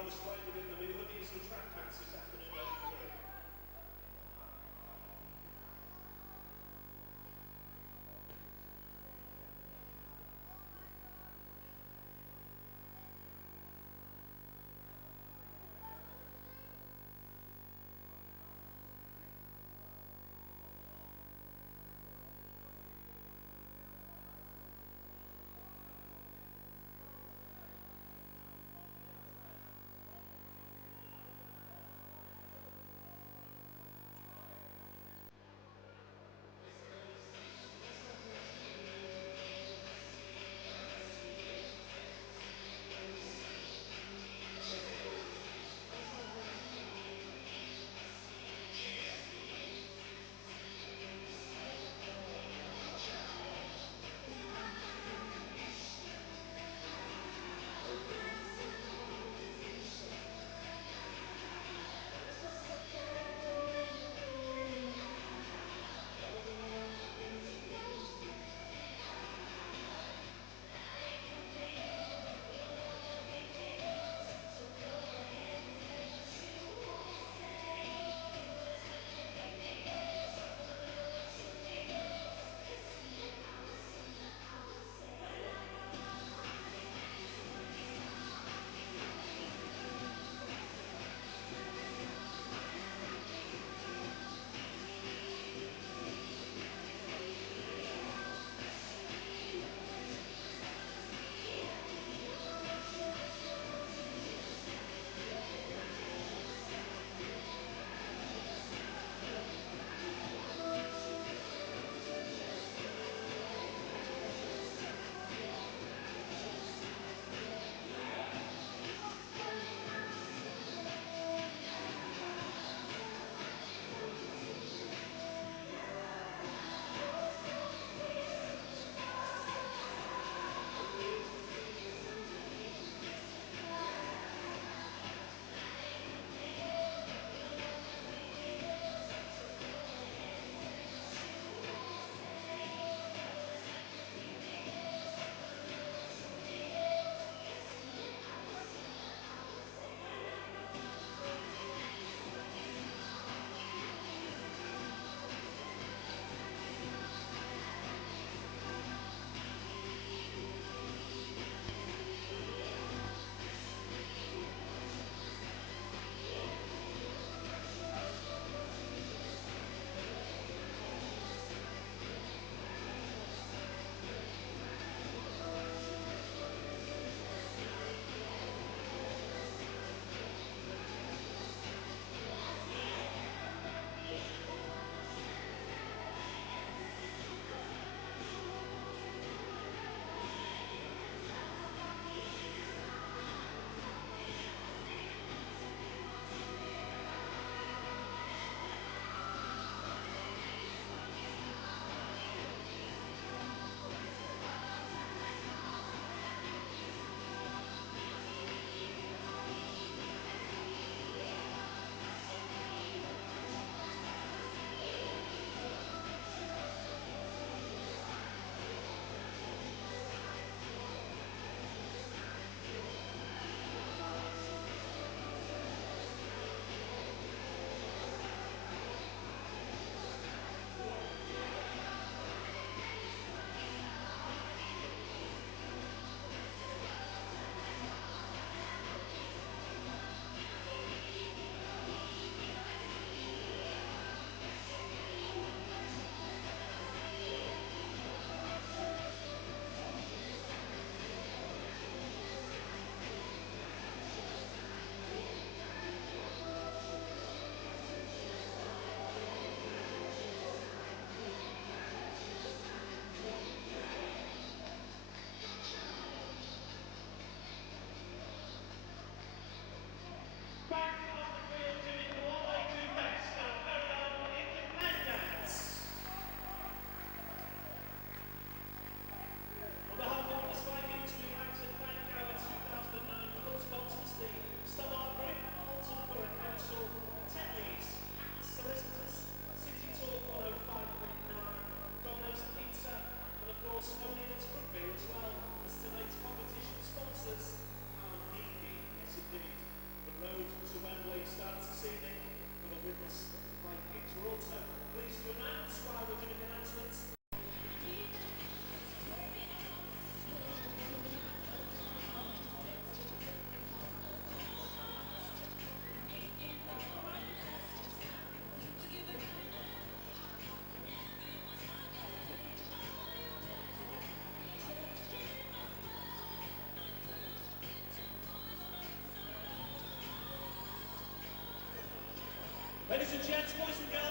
well displayed within the new hoodies and track pants this afternoon, over 3.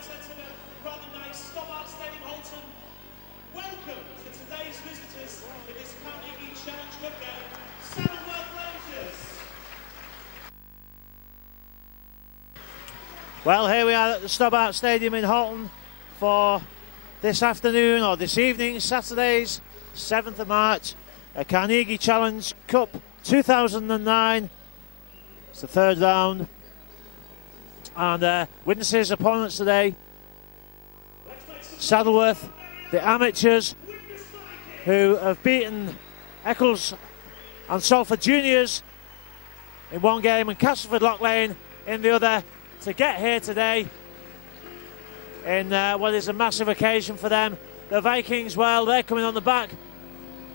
sentiment, rather nice. Stobart Stadium, Holton. Welcome to today's visitors in this Carnegie Challenge Cup game, Saddleworth Rangers. Well, here we are at the Stobart Stadium in Holton for this afternoon, or this evening, Saturday's 7th of March, a Carnegie Challenge Cup 2009. It's the third round. And witnesses, opponents today, Saddleworth, the amateurs, who have beaten Eccles and Salford Juniors in one game and Castleford Lock Lane in the other, to get here today in what is a massive occasion for them. The Vikings, well, they're coming on the back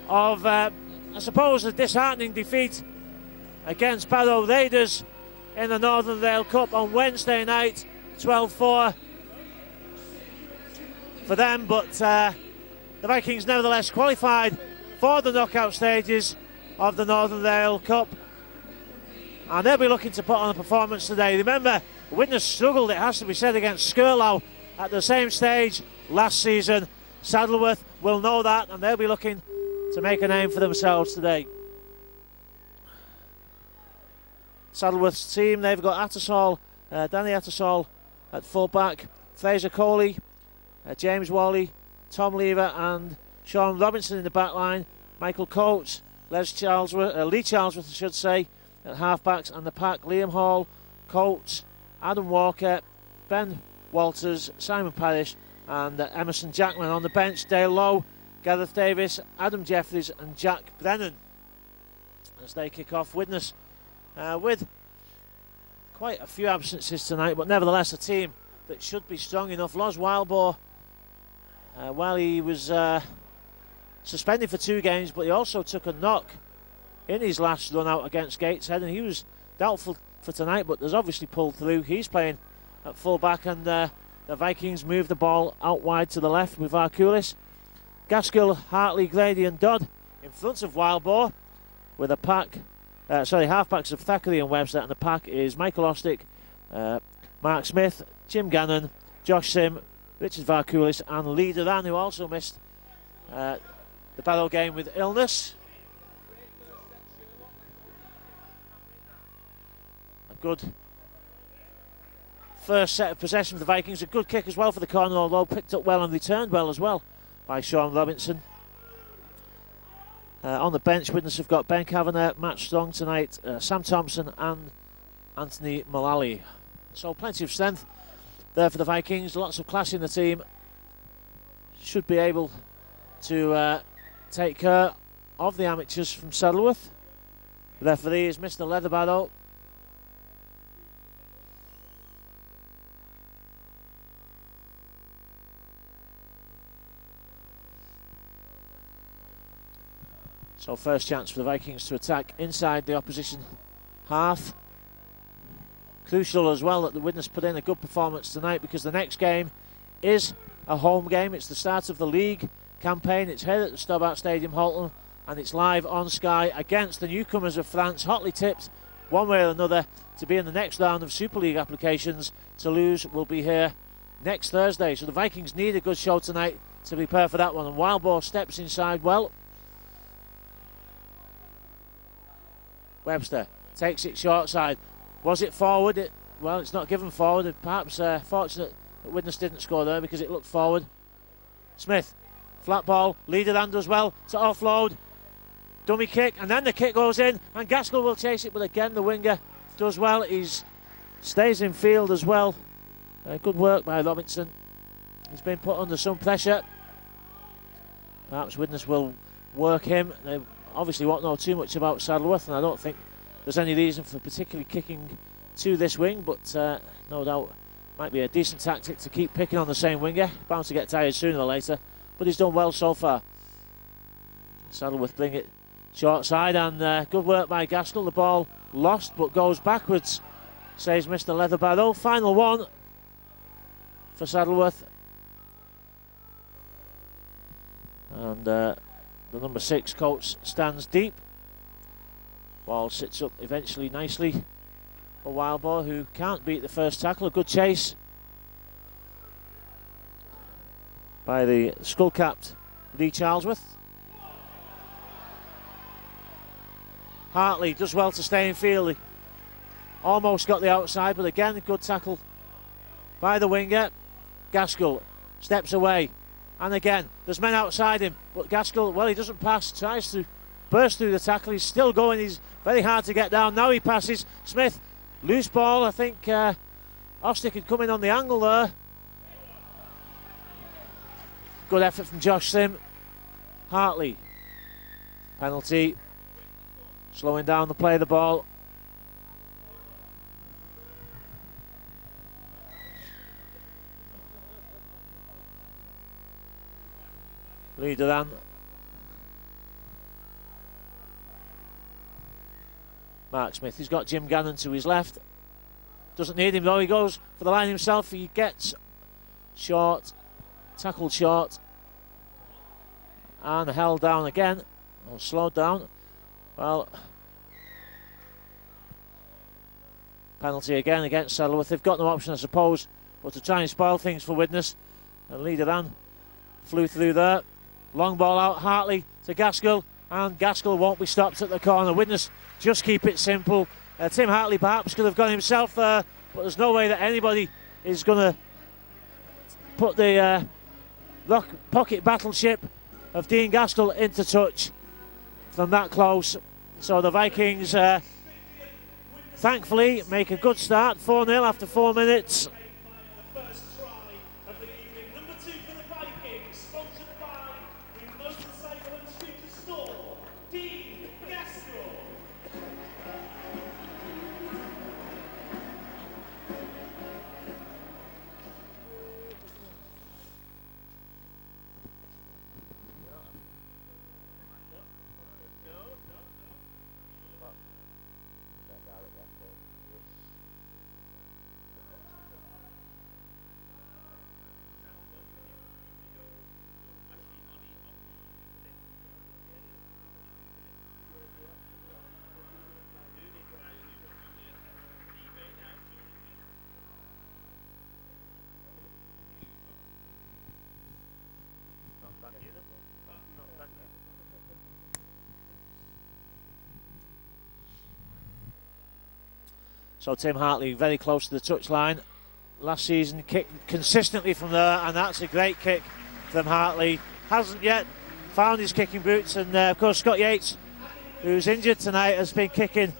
of, I suppose, a disheartening defeat against Barrow Raiders in the Northern Vale Cup on Wednesday night, 12-4 for them, but the Vikings nevertheless qualified for the knockout stages of the Northern Vale Cup, and they'll be looking to put on a performance today. Remember, Widnes struggled, it has to be said, against Skirlow at the same stage last season. Saddleworth will know that, and they'll be looking to make a name for themselves today. Saddleworth's team, they've got Attersall, Danny Attersall at full back, Fraser Coley, James Wally, Tom Lever and Sean Robinson in the back line, Michael Coates, Lee Charlesworth, I should say, at half backs, and the pack, Liam Hall, Coates, Adam Walker, Ben Walters, Simon Parrish and Emerson Jackman. On the bench, Dale Lowe, Gareth Davis, Adam Jeffries and Jack Brennan as they kick off. Widnes with quite a few absences tonight, but nevertheless a team that should be strong enough. Loz Wildbow, while he was suspended for 2 games, but he also took a knock in his last run out against Gateshead, and he was doubtful for tonight, but has obviously pulled through. He's playing at full back, and the Vikings move the ball out wide to the left with Varkulis. Gaskill, Hartley, Grady and Dodd in front of Wildbow with a pack, half-backs of Thackeray and Webster, and the pack is Michael Ostick, Mark Smith, Jim Gannon, Josh Sim, Richard Varkulis and Lee Duran, who also missed the Barrow game with illness. A good first set of possession for the Vikings, a good kick as well for the corner, although picked up well and returned well as well by Sean Robinson. On the bench, Widnes have got Ben Kavanagh, Matt Strong tonight, Sam Thompson and Anthony Mullally. So plenty of strength there for the Vikings, lots of class in the team. Should be able to take care of the amateurs from Saddleworth. The referee is Mr. Leatherbarrow. So first chance for the Vikings to attack inside the opposition half. Crucial as well that the Widnes put in a good performance tonight, because the next game is a home game. It's the start of the league campaign. It's here at the Stobart Stadium, Holton, and it's live on Sky against the newcomers of France, hotly tipped one way or another to be in the next round of Super League applications. Toulouse will be here next Thursday, so the Vikings need a good show tonight to prepare for that one. And Wildbow steps inside well. Webster takes it short side. Was it forward? Well, it's not given forward. Perhaps fortunate that Widnes didn't score there, because it looked forward. Smith, flat ball, leader hand as well to offload. Dummy kick, and then the kick goes in, and Gaskell will chase it, but again the winger does well. He stays in field as well. Good work by Robinson. He's been put under some pressure. Perhaps Widnes will work him. They obviously won't know too much about Saddleworth, and I don't think there's any reason for particularly kicking to this wing, but no doubt might be a decent tactic to keep picking on the same winger. Bound to get tired sooner or later, but he's done well so far. Saddleworth bring it short side, and good work by Gaskell. The ball lost but goes backwards, says Mr. Leatherbarrow. Final one for Saddleworth, and the number 6 Coates stands deep. Ball sits up eventually nicely for Wildbow, who can't beat the first tackle. A good chase by the skull-capped Lee Charlesworth. Hartley does well to stay in field. He almost got the outside, but again, a good tackle by the winger. Gaskell steps away, and again, there's men outside him, but Gaskell, well, he doesn't pass, tries to burst through the tackle. He's still going, he's very hard to get down. Now he passes. Smith, loose ball. I think Ostick had come in on the angle there. Good effort from Josh Sim. Hartley, penalty, slowing down the play of the ball. Leader then. Mark Smith, he's got Jim Gannon to his left. Doesn't need him though, he goes for the line himself. He gets short, tackled short, and held down again, or slowed down. Well, penalty again against Saddleworth. They've got no option, I suppose, but to try and spoil things for Widnes. And Leader then flew through there. Long ball out, Hartley to Gaskell, and Gaskell won't be stopped at the corner. Widnes just keep it simple. Tim Hartley perhaps could have gone himself there, but there's no way that anybody is going to put the pocket battleship of Dean Gaskell into touch from that close. So the Vikings thankfully make a good start, 4-0 after 4 minutes. So Tim Hartley very close to the touchline. Last season kicked consistently from there, and that's a great kick from Hartley. Hasn't yet found his kicking boots, and of course Scott Yates, who's injured tonight, has been kicking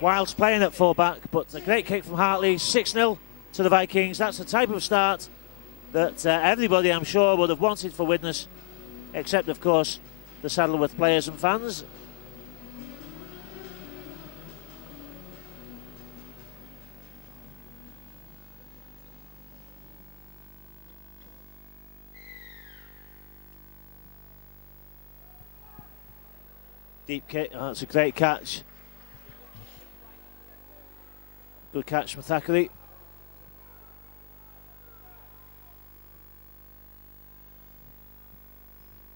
whilst playing at full-back. But a great kick from Hartley, 6-0 to the Vikings. That's the type of start that everybody, I'm sure, would have wanted for Widnes, except of course the Saddleworth players and fans. Deep kick, oh, that's a great catch. Good catch from Thackeray.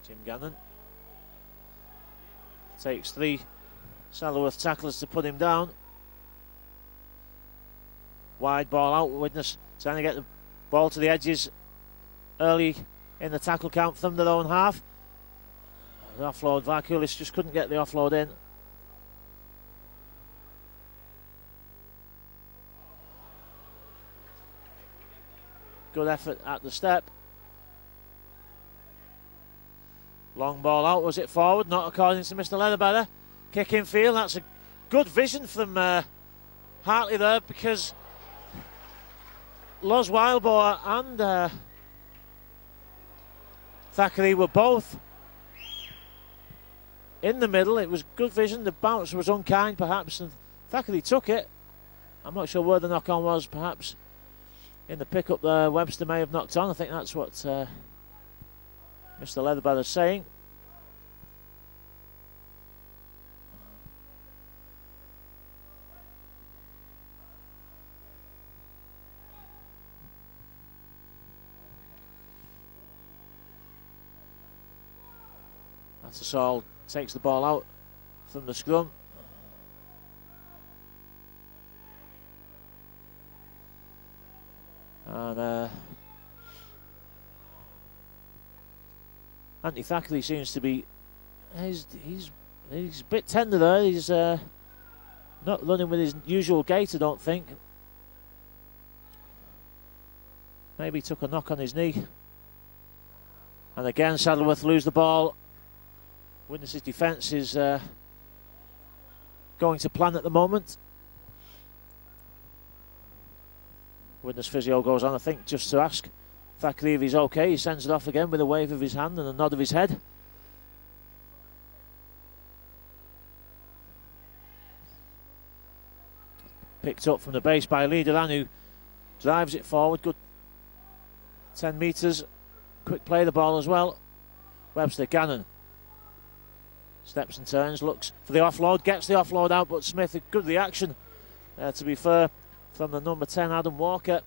Jim Gannon takes 3 Saddleworth tacklers to put him down. Wide ball out, Widnes trying to get the ball to the edges early in the tackle count from their own half. The offload, Varkulis just couldn't get the offload in. Good effort at the step. Long ball out, was it forward? Not according to Mr. Leatherbetter. Kick in field, that's a good vision from Hartley there, because Loz Wildboar and Thackeray were both in the middle. It was good vision. The bounce was unkind perhaps, and Thackeray took it. I'm not sure where the knock on was, perhaps in the pickup there Webster may have knocked on. I think that's what Mr. Leatherbatter's saying. Tattersall takes the ball out from the scrum. And Anthony Thackeray seems to be, he's a bit tender there. He's not running with his usual gait, I don't think. Maybe took a knock on his knee. And again, Saddleworth lose the ball. Widnes' defence is going to plan at the moment. Widnes physio goes on, I think, just to ask Thackeray if he's okay. He sends it off again with a wave of his hand and a nod of his head. Picked up from the base by Liederan, who drives it forward. Good 10 metres. Quick play of the ball as well. Webster, Gannon. Steps and turns, looks for the offload, gets the offload out, but Smith, a good reaction, to be fair, from the number 10, Adam Walker.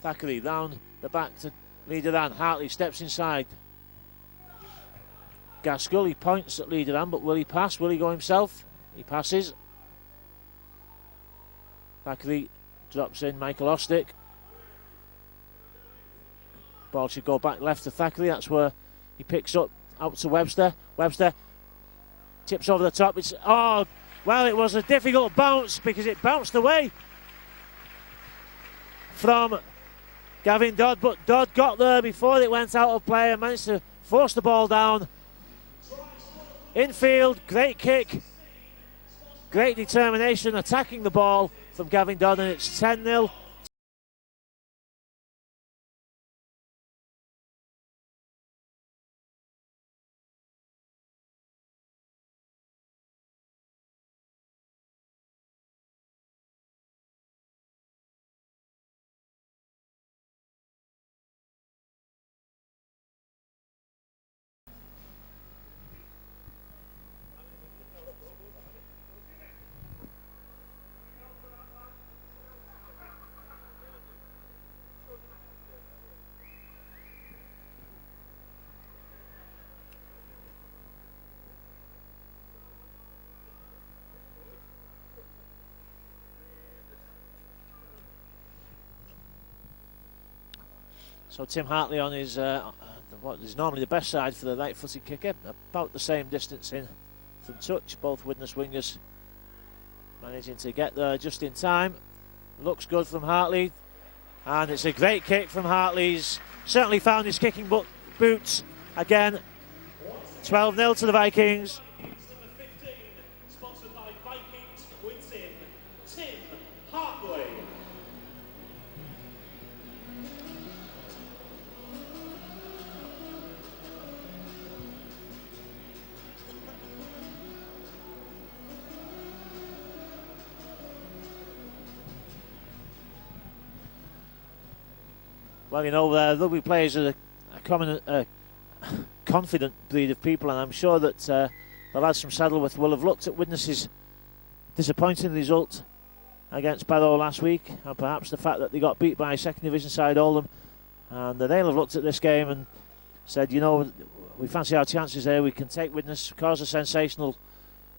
Thackeray round the back to Liederan. Hartley steps inside. Gaskell, he points at Liederan, but will he pass? Will he go himself? He passes. Thackeray drops in Michael Ostick. Ball should go back left to Thackeray. That's where he picks up out to Webster. Webster tips over the top. It's it was a difficult bounce because it bounced away from Gavin Dodd, but Dodd got there before it went out of play and managed to force the ball down. Infield, great kick, great determination attacking the ball from Gavin Dodd, and it's 10-0. So Tim Hartley on his what is normally the best side for the right-footed kicker, about the same distance in from touch. Both Widnes wingers managing to get there just in time. Looks good from Hartley, and it's a great kick from Hartley. He's certainly found his kicking boots again. 12-0 to the Vikings. Sponsored by Vikings, wins in Tim Hartley. Well, you know, rugby players are a confident breed of people, and I'm sure that the lads from Saddleworth will have looked at Widnes' disappointing result against Barrow last week, and perhaps the fact that they got beat by second division side Oldham, and they'll have looked at this game and said, you know, we fancy our chances there, we can take Widnes, cause a sensational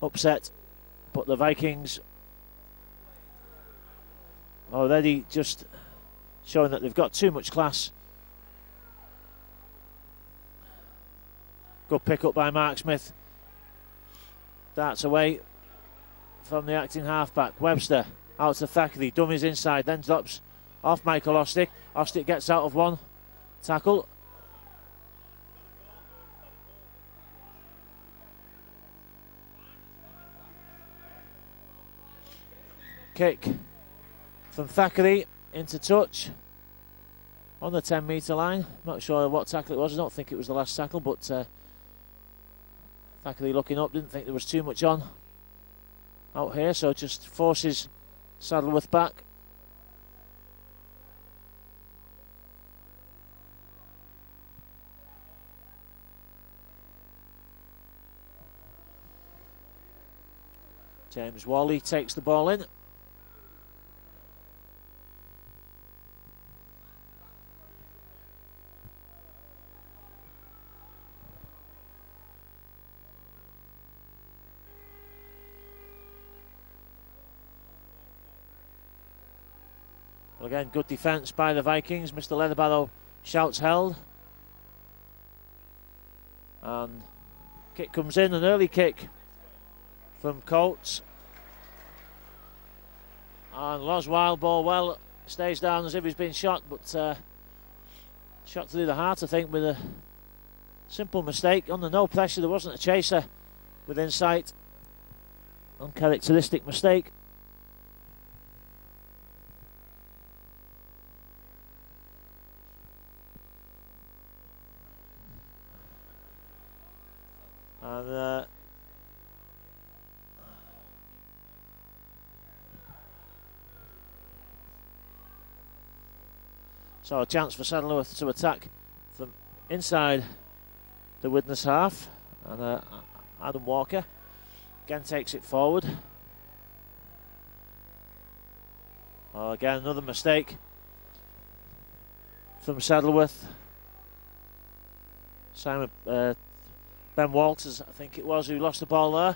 upset, but the Vikings already just showing that they've got too much class. Good pick up by Mark Smith. Darts away from the acting halfback. Webster out to Thackeray, dummies inside, then drops off Michael Ostick. Ostick gets out of one tackle. Kick from Thackeray into touch on the 10-metre line. Not sure what tackle it was. I don't think it was the last tackle, but Thackeray looking up, didn't think there was too much on out here, so just forces Saddleworth back. James Wally takes the ball in. Again, good defence by the Vikings. Mr. Leatherbarrow shouts held. And kick comes in, an early kick from Coates. And Loz Wildball, well, stays down as if he's been shot, but shot through the heart, I think, with a simple mistake. Under no pressure, there wasn't a chaser within sight. Uncharacteristic mistake. And so a chance for Saddleworth to attack from inside the Widnes half. And Adam Walker again takes it forward. Oh, again, another mistake from Saddleworth. Simon Ben Walters, I think it was, who lost the ball there.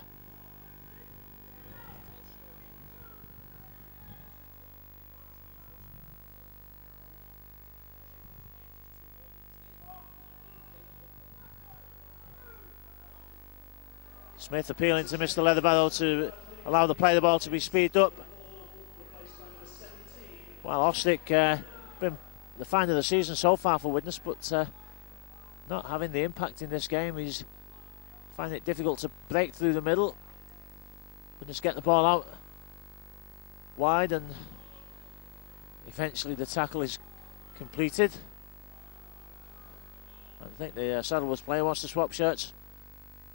Smith appealing to Mr. Leatherbarrow to allow the play of the ball to be speeded up. Well, Ostick been the find of the season so far for Widnes, but not having the impact in this game. He's finding it difficult to break through the middle. Widnes get the ball out wide, and eventually the tackle is completed. I think the Saddleworth player wants to swap shirts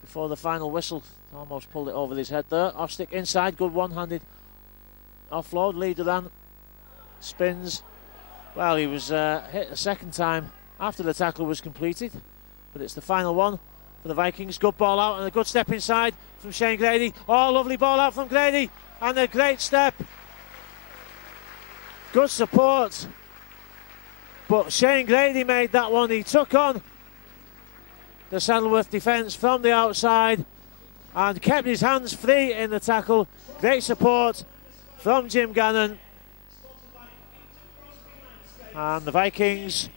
before the final whistle. Almost pulled it over his head there. Ostick inside, good one-handed offload. Lee Duran spins. Well, he was hit the second time after the tackle was completed, but it's the final one for the Vikings. Good ball out and a good step inside from Shane Grady. Oh, lovely ball out from Grady and a great step. Good support, but Shane Grady made that one. He took on the Saddleworth defence from the outside and kept his hands free in the tackle. Great support from Jim Gannon. And the Vikings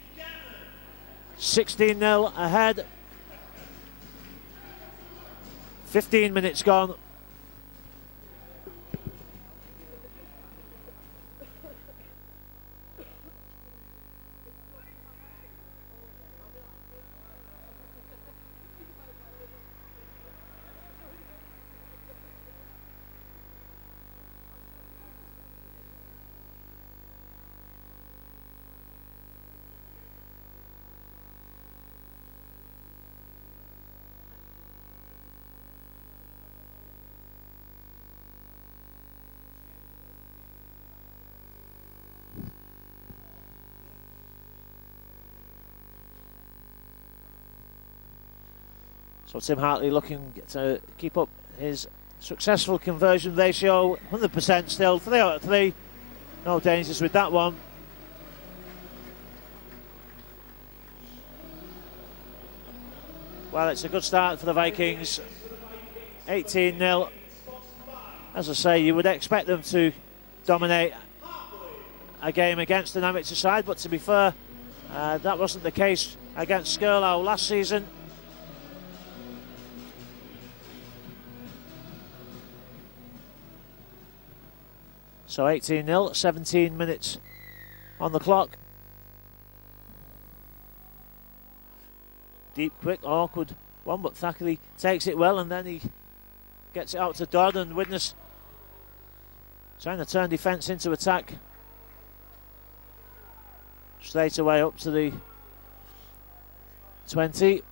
16-0 ahead. 15 minutes gone. So Tim Hartley looking to keep up his successful conversion ratio, 100% still, 3 out of 3. No dangers with that one. Well, it's a good start for the Vikings. 18-0. As I say, you would expect them to dominate a game against an amateur side, but to be fair, that wasn't the case against Skirlow last season. So 18-0, 17 minutes on the clock. Deep, quick, awkward one, but Thackeray takes it well, and then he gets it out to Dodd, and Widnes trying to turn defence into attack. Straight away up to the 20.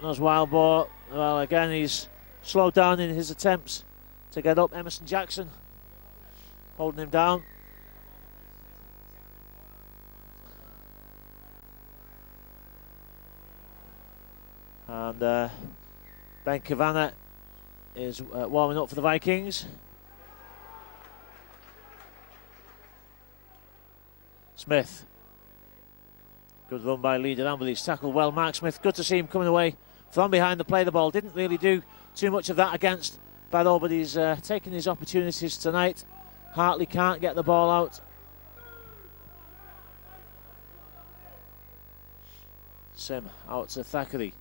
There's Wildball. Well, again, he's slowed down in his attempts to get up. Emerson Jackson holding him down. And Ben Kavanagh is warming up for the Vikings. Smith. Good run by Lee Duran, but he's tackled well. Mark Smith, good to see him coming away from behind to play the ball. Didn't really do too much of that against Barrow, but he's taking his opportunities tonight. Hartley can't get the ball out. Sim out to Thackeray.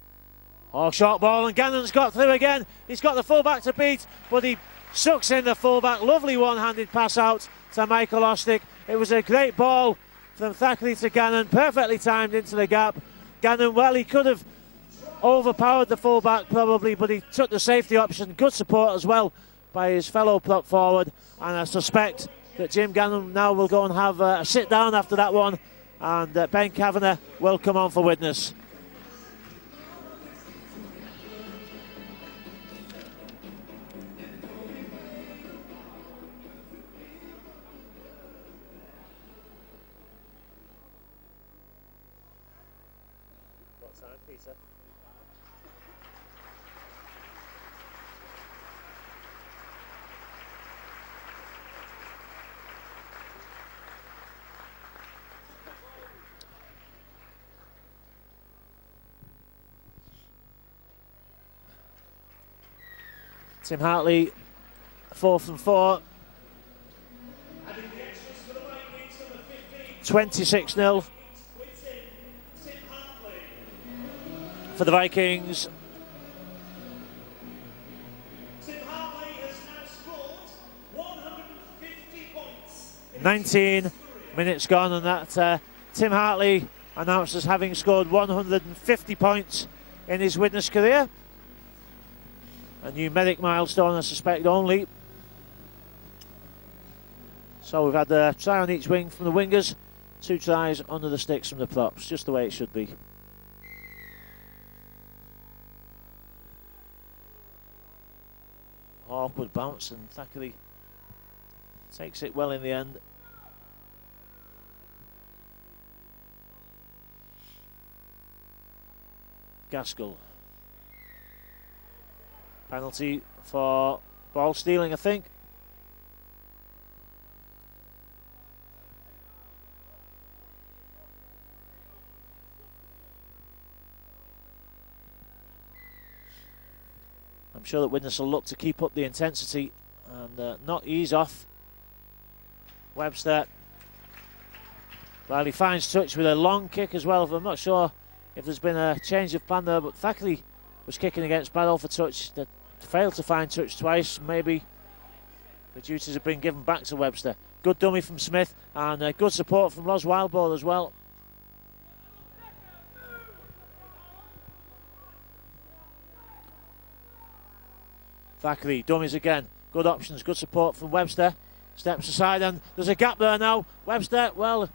Oh, short ball, and Gannon's got through again. He's got the fullback to beat, but he sucks in the fullback. Lovely one-handed pass out to Michael Ostick. It was a great ball from Thackeray to Gannon, perfectly timed into the gap. Gannon, well, he could have overpowered the fullback probably, but he took the safety option. Good support as well by his fellow prop forward, and I suspect that Jim Gannon now will go and have a sit down after that one, and Ben Kavanagh will come on for Widnes. What time, Peter? Tim Hartley, 4 from 4. 26-0 for the Vikings. Tim Hartley has now scored 150 points. 19 minutes gone, and that Tim Hartley announced as having scored 150 points in his Widnes career. A numeric milestone, I suspect, only. So we've had a try on each wing from the wingers, 2 tries under the sticks from the props, just the way it should be. Awkward bounce, and Thackeray takes it well in the end. Gaskell. Penalty for ball stealing, I think. I'm sure that Widnes will look to keep up the intensity and not ease off. Webster. Well, he finds touch with a long kick as well. I'm not sure if there's been a change of plan there, but Thackeray was kicking against Barrow for touch. They failed to find touch twice. Maybe the duties have been given back to Webster. Good dummy from Smith, and good support from Los Wildboard as well. Thackeray, dummies again. Good options, good support from Webster. Steps aside, and there's a gap there now. Webster, well,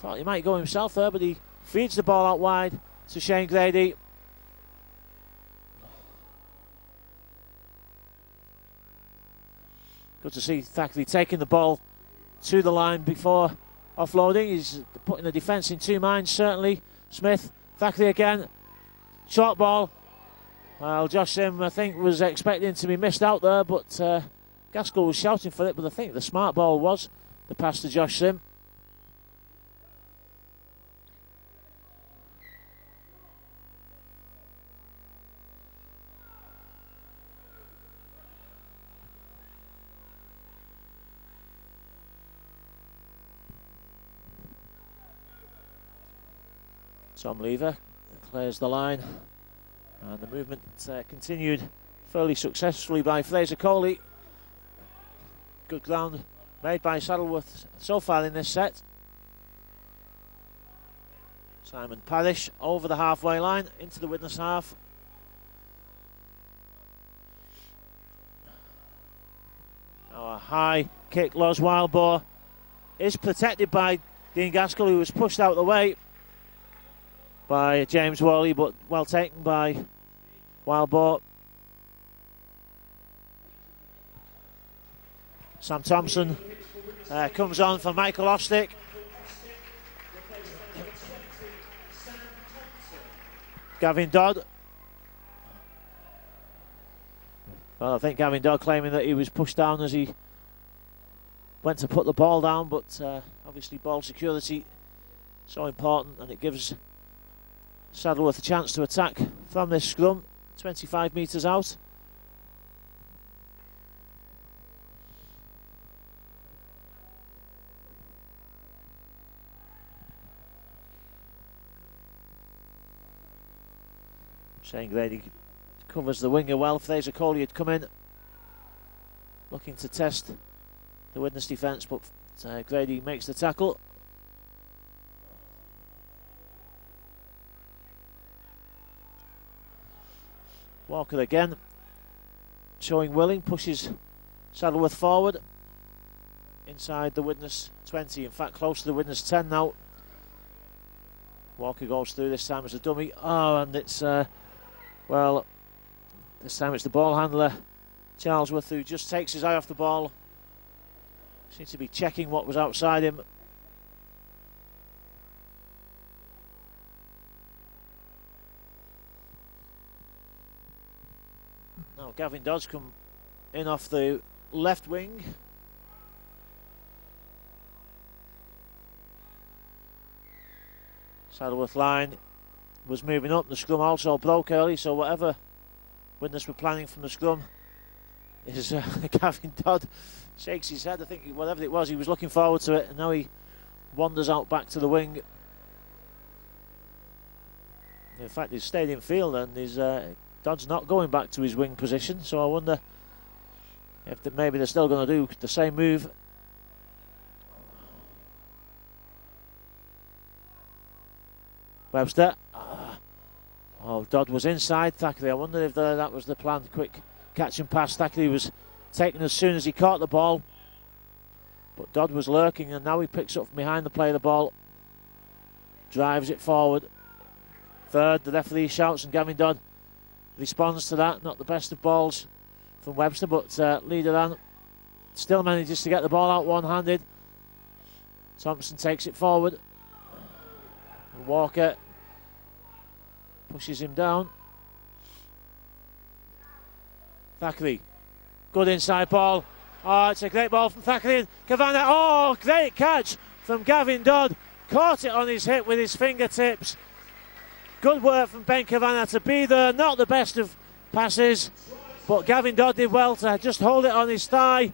thought he might go himself there, but he feeds the ball out wide to Shane Grady. Good to see Thackeray taking the ball to the line before offloading. He's putting the defence in 2 minds, certainly. Smith, Thackeray again. Short ball. Well, Josh Sim, I think, was expecting to be missed out there, but Gaskell was shouting for it, but I think the smart ball was the pass to Josh Sim. Tom Lever clears the line, and the movement continued fairly successfully by Fraser Coley. Good ground made by Saddleworth so far in this set. Simon Parrish over the halfway line into the Widnes half. Now a high kick. Los Wildboar is protected by Dean Gaskell, who was pushed out of the way by James Worley, but well taken by Wildboar. Sam Thompson comes on for Michael Ostick. Gavin Dodd. Well, I think Gavin Dodd claiming that he was pushed down as he went to put the ball down, but obviously ball security so important, and it gives Saddleworth a chance to attack from this scrum, 25 metres out. Shane Grady covers the winger well. Fraser Coley had come in looking to test the Widnes defence, but Grady makes the tackle. Walker again showing willing, pushes Saddleworth forward inside the Widnes 20, in fact close to the Widnes 10 now. Walker goes through this time as a dummy. Oh, and it's well, this time it's the ball handler Charlesworth who just takes his eye off the ball. Seems to be checking what was outside him. Now Gavin Dodd's come in off the left wing. Saddleworth line was moving up. The scrum also broke early, so whatever Widnes were planning from the scrum is Gavin Dodd shakes his head. I think whatever it was, he was looking forward to it, and now he wanders out back to the wing. In fact, he's stayed in field, and Dodd's not going back to his wing position, so I wonder if maybe they're still going to do the same move. Webster. Oh, Dodd was inside Thackeray. I wonder if that was the plan. Quick catch and pass. Thackeray was taken as soon as he caught the ball, but Dodd was lurking, and now he picks up from behind the play of the ball, drives it forward. Third, the referee shouts, and Gavin Dodd responds to that. Not the best of balls from Webster, but Leaderan still manages to get the ball out one-handed. Thompson takes it forward. Walker pushes him down. Thackeray, good inside ball. Oh, it's a great ball from Thackeray. Kavanagh, oh, great catch from Gavin Dodd. Caught it on his hip with his fingertips. Good work from Ben Kavanagh to be there. Not the best of passes, but Gavin Dodd did well to just hold it on his thigh.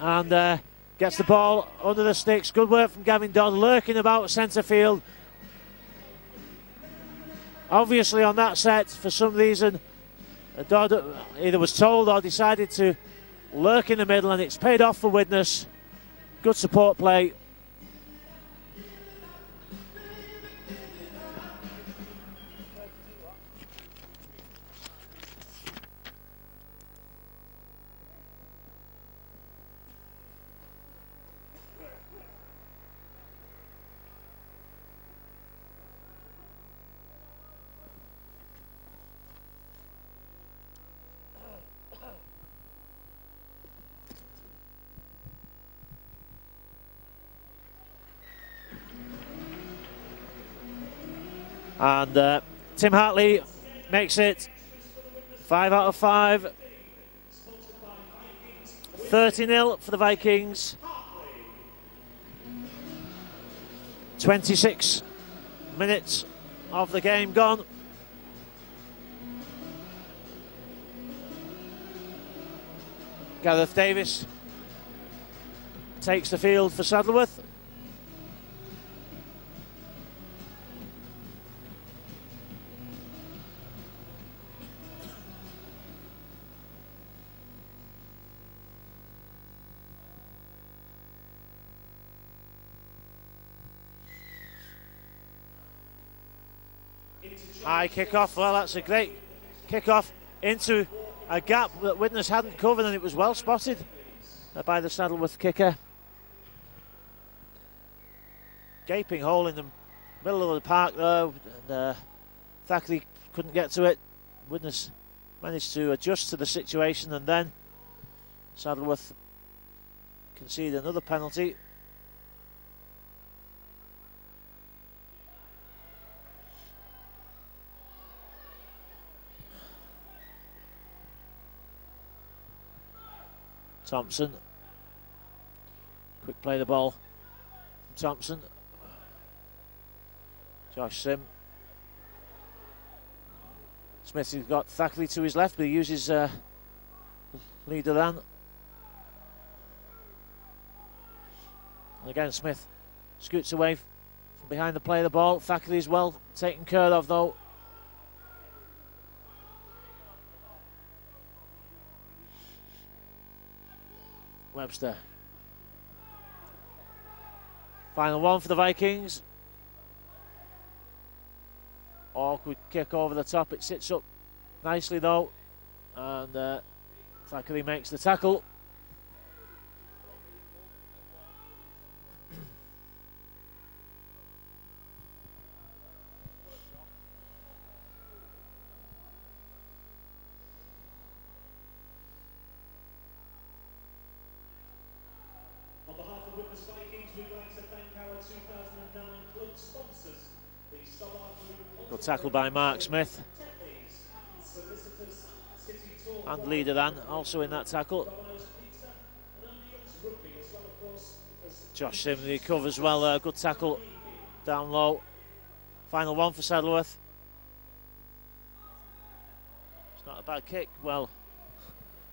And gets the ball under the sticks. Good work from Gavin Dodd, lurking about centre field. Obviously on that set, for some reason, Dodd either was told or decided to lurk in the middle, and it's paid off for Widnes. Good support play. And Tim Hartley makes it 5 out of 5. 30-0 for the Vikings. 26 minutes of the game gone. Gareth Davis takes the field for Saddleworth. High kick-off. Well, that's a great kick-off into a gap that Widnes hadn't covered, and it was well spotted by the Saddleworth kicker. Gaping hole in the middle of the park there, and Thackeray couldn't get to it. Widnes managed to adjust to the situation, and then Saddleworth conceded another penalty. Thompson, quick play the ball from Thompson. Josh Sim. Smith has got Thackeray to his left, but he uses Leaderan. And again Smith scoots away from behind the play of the ball. Thackeray is well taken care of though. Webster. Final one for the Vikings. Awkward kick over the top. It sits up nicely though, and Thackeray makes the tackle. On behalf of Widnes Vikings, we'd like to thank our 2009 club sponsors, the Stollard Group, Good tackle by Mark Smith. And leader Dan also in that tackle. Josh Sim recovers well. Good tackle down low. Final one for Saddleworth. It's not a bad kick. Well,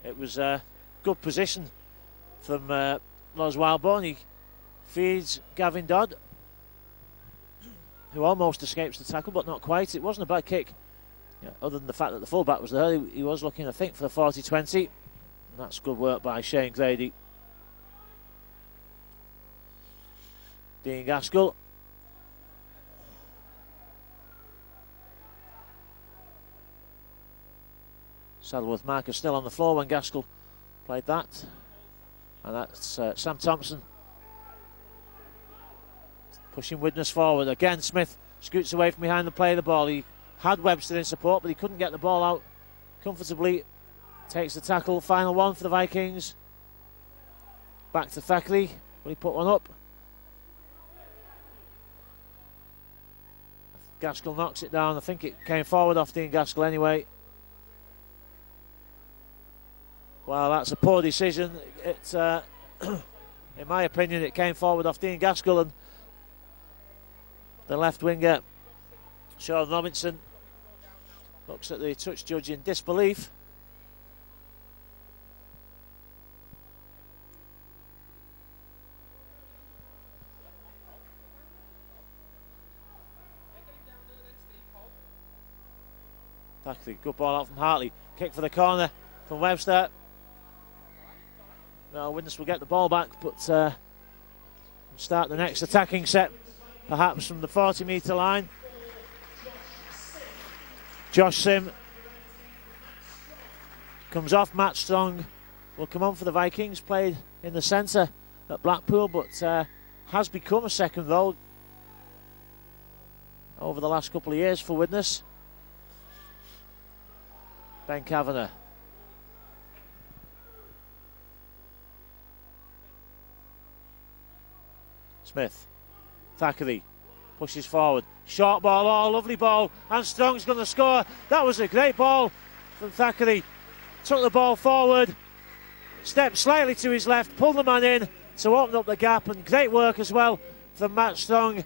it was a good position from Loz Wildborn. He feeds Gavin Dodd, who almost escapes the tackle, but not quite. It wasn't a bad kick. Yeah, other than the fact that the fullback was there, he was looking, I think, for the 40-20. And that's good work by Shane Grady. Dean Gaskell. Saddleworth marker still on the floor when Gaskell played that. And that's Sam Thompson pushing Widnes forward. Again, Smith scoots away from behind the play of the ball. He had Webster in support, but he couldn't get the ball out comfortably. Takes the tackle. Final one for the Vikings. Back to Thackeray. Will he put one up? Gaskell knocks it down. I think it came forward off Dean Gaskell anyway. Well, that's a poor decision. It's, in my opinion, it came forward off Dean Gaskell, and the left winger, Sean Robinson, looks at the touch judge in disbelief. Thackeray, good ball out from Hartley. Kick for the corner from Webster. Well, Widnes will get the ball back, but start the next attacking set, perhaps from the 40-metre line. Josh Sim comes off. Matt Strong will come on for the Vikings. Played in the centre at Blackpool, but has become a second row over the last couple of years for Widnes. Ben Kavanagh. Smith. Thackeray pushes forward. Short ball, oh, lovely ball. And Strong's going to score. That was a great ball from Thackeray. Took the ball forward, stepped slightly to his left, pulled the man in to open up the gap, and great work as well from Matt Strong.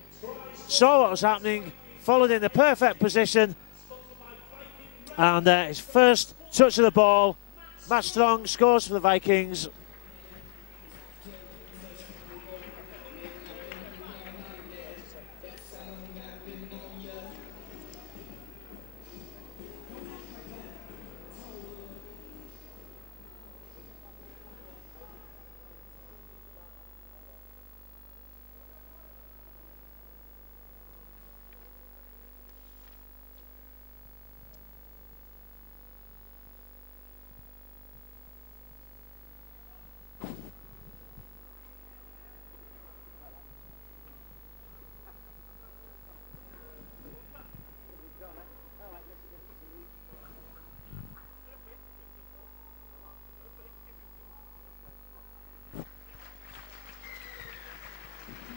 Saw what was happening, followed in the perfect position, and his first touch of the ball, Matt Strong scores for the Vikings.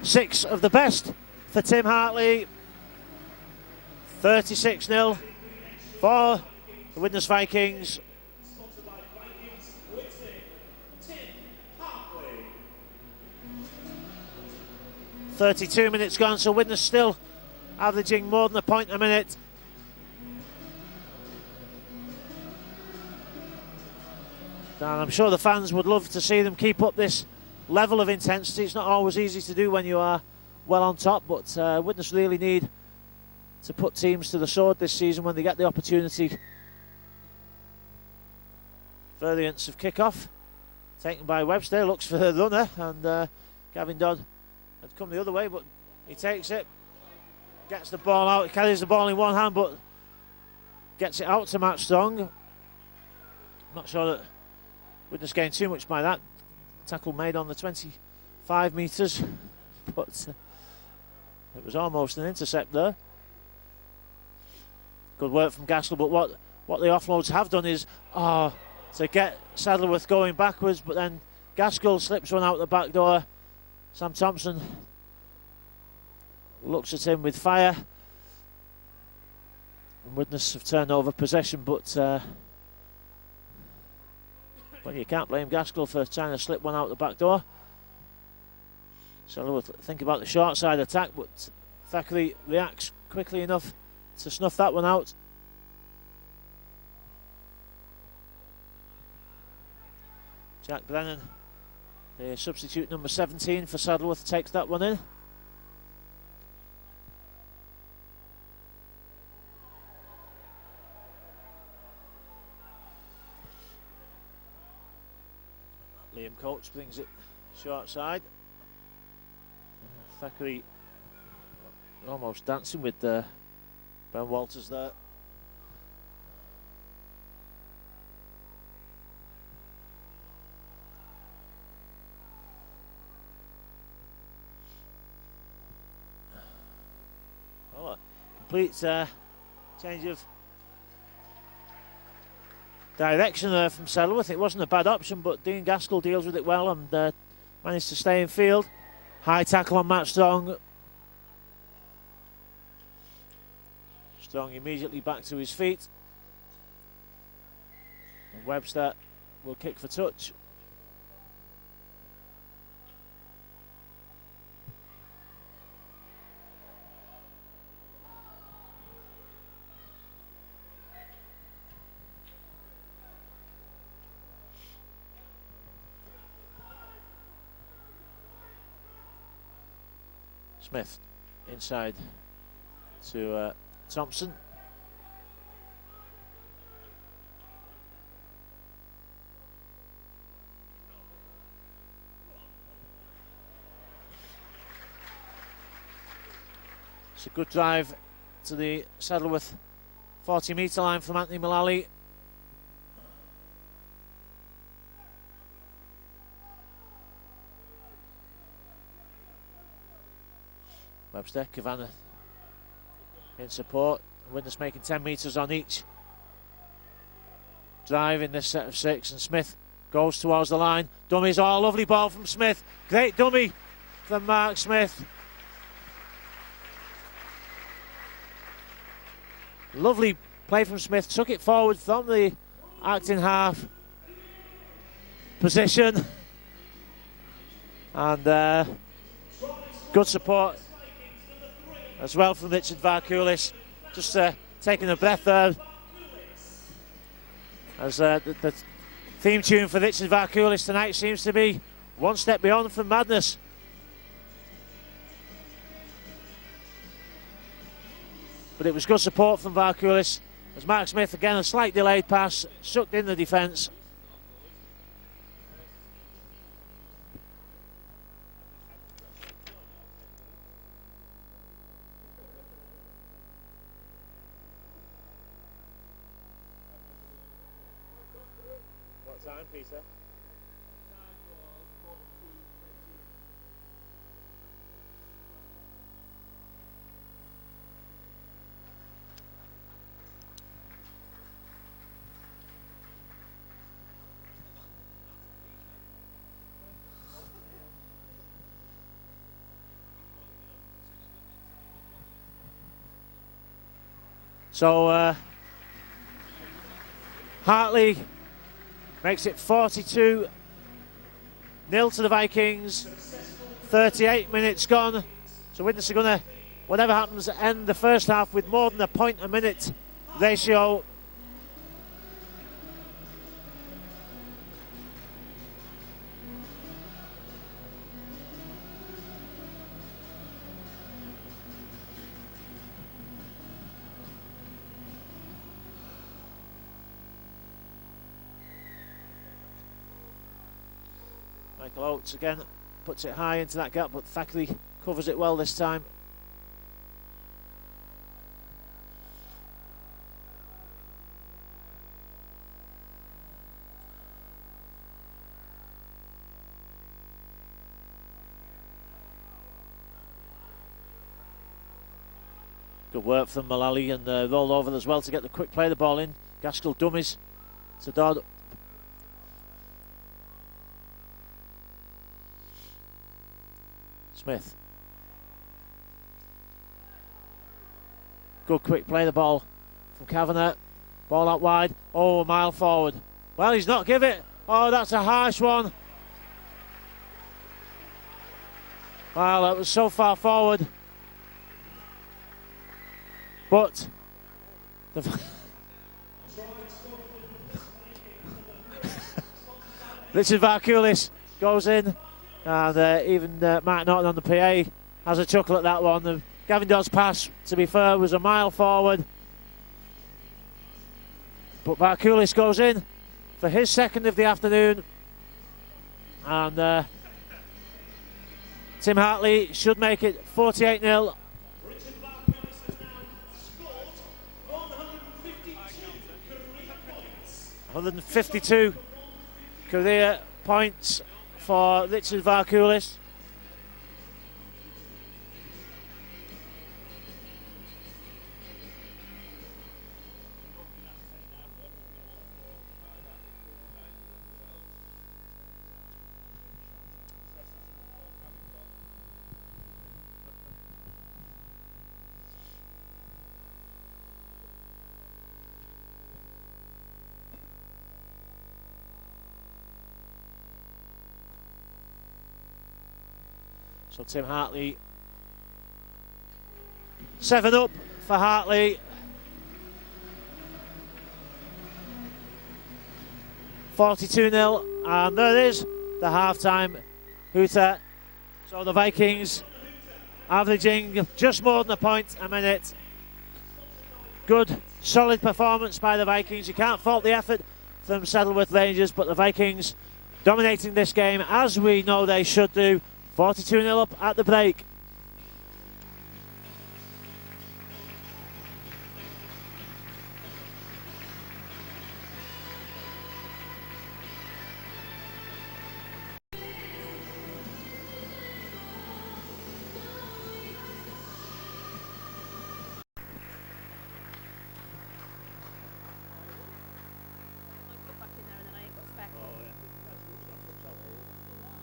Six of the best for Tim Hartley. 36-0 for the Widnes Vikings. 32 minutes gone, so Widnes still averaging more than a point a minute. And I'm sure the fans would love to see them keep up this level of intensity. It's not always easy to do when you are well on top, but Widnes really need to put teams to the sword this season when they get the opportunity. Variants of kick-off taken by Webster, looks for the runner, and Gavin Dodd had come the other way, but he takes it, gets the ball out, he carries the ball in one hand, but gets it out to Matt Strong. Not sure that Widnes gained too much by that. Tackle made on the 25 metres, but it was almost an intercept there. Good work from Gaskell, but what the offloads have done is to get Saddleworth going backwards, but then Gaskell slips one out the back door. Sam Thompson looks at him with fire. And Widnes have turned over possession, but well, you can't blame Gaskell for trying to slip one out the back door. Saddleworth think about the short side attack, but Thackeray reacts quickly enough to snuff that one out. Jack Brennan, the substitute number 17 for Saddleworth, takes that one in. Liam Coates brings it short side. Thackeray almost dancing with Ben Walters there. Oh, a complete change of direction there from Saddleworth. It wasn't a bad option, but Dean Gaskell deals with it well and managed to stay in field. High tackle on Matt Strong. Strong immediately back to his feet. And Webster will kick for touch. Smith inside to Thompson. It's a good drive to the Saddleworth 40-metre line from Anthony Mullally. Webster, Kavanagh in support. Widnes making 10 metres on each drive in this set of 6, and Smith goes towards the line. Dummies, lovely ball from Smith. Great dummy from Mark Smith. Lovely play from Smith. Took it forward from the acting half position, and good support as well from Richard Varkulis. Just taking a breath there as the theme tune for Richard Varkulis tonight seems to be One Step Beyond from Madness. But it was good support from Varkulis as Mark Smith, again a slight delayed pass, sucked in the defence. Time, Peter. So Hartley makes it 42-0 to the Vikings. 38 minutes gone. So Widnes are going to, whatever happens, end the first half with more than a point a minute ratio. Michael Oates again puts it high into that gap, but Thackeray covers it well this time. Good work from Mullally, and rolled over as well to get the quick play of the ball in. Gaskell dummies to Dodd. Smith. Good quick play of the ball from Kavanagh. Ball out wide. Oh, a mile forward. Well, he's not give it. Oh, that's a harsh one. Well, that was so far forward. But Richard Varkulis goes in, and even Mark Norton on the PA has a chuckle at that one. Gavin Dodd's pass, to be fair, was a mile forward, but Varkulis goes in for his second of the afternoon, and Tim Hartley should make it 48-0. 152 career points for Richard Varkulis. So Tim Hartley, 7 up for Hartley. 42-0, and there it is, the half-time hooter. So the Vikings averaging just more than a point a minute. Good, solid performance by the Vikings. You can't fault the effort from Saddleworth Rangers, but the Vikings dominating this game as we know they should do. 42-0 up at the break.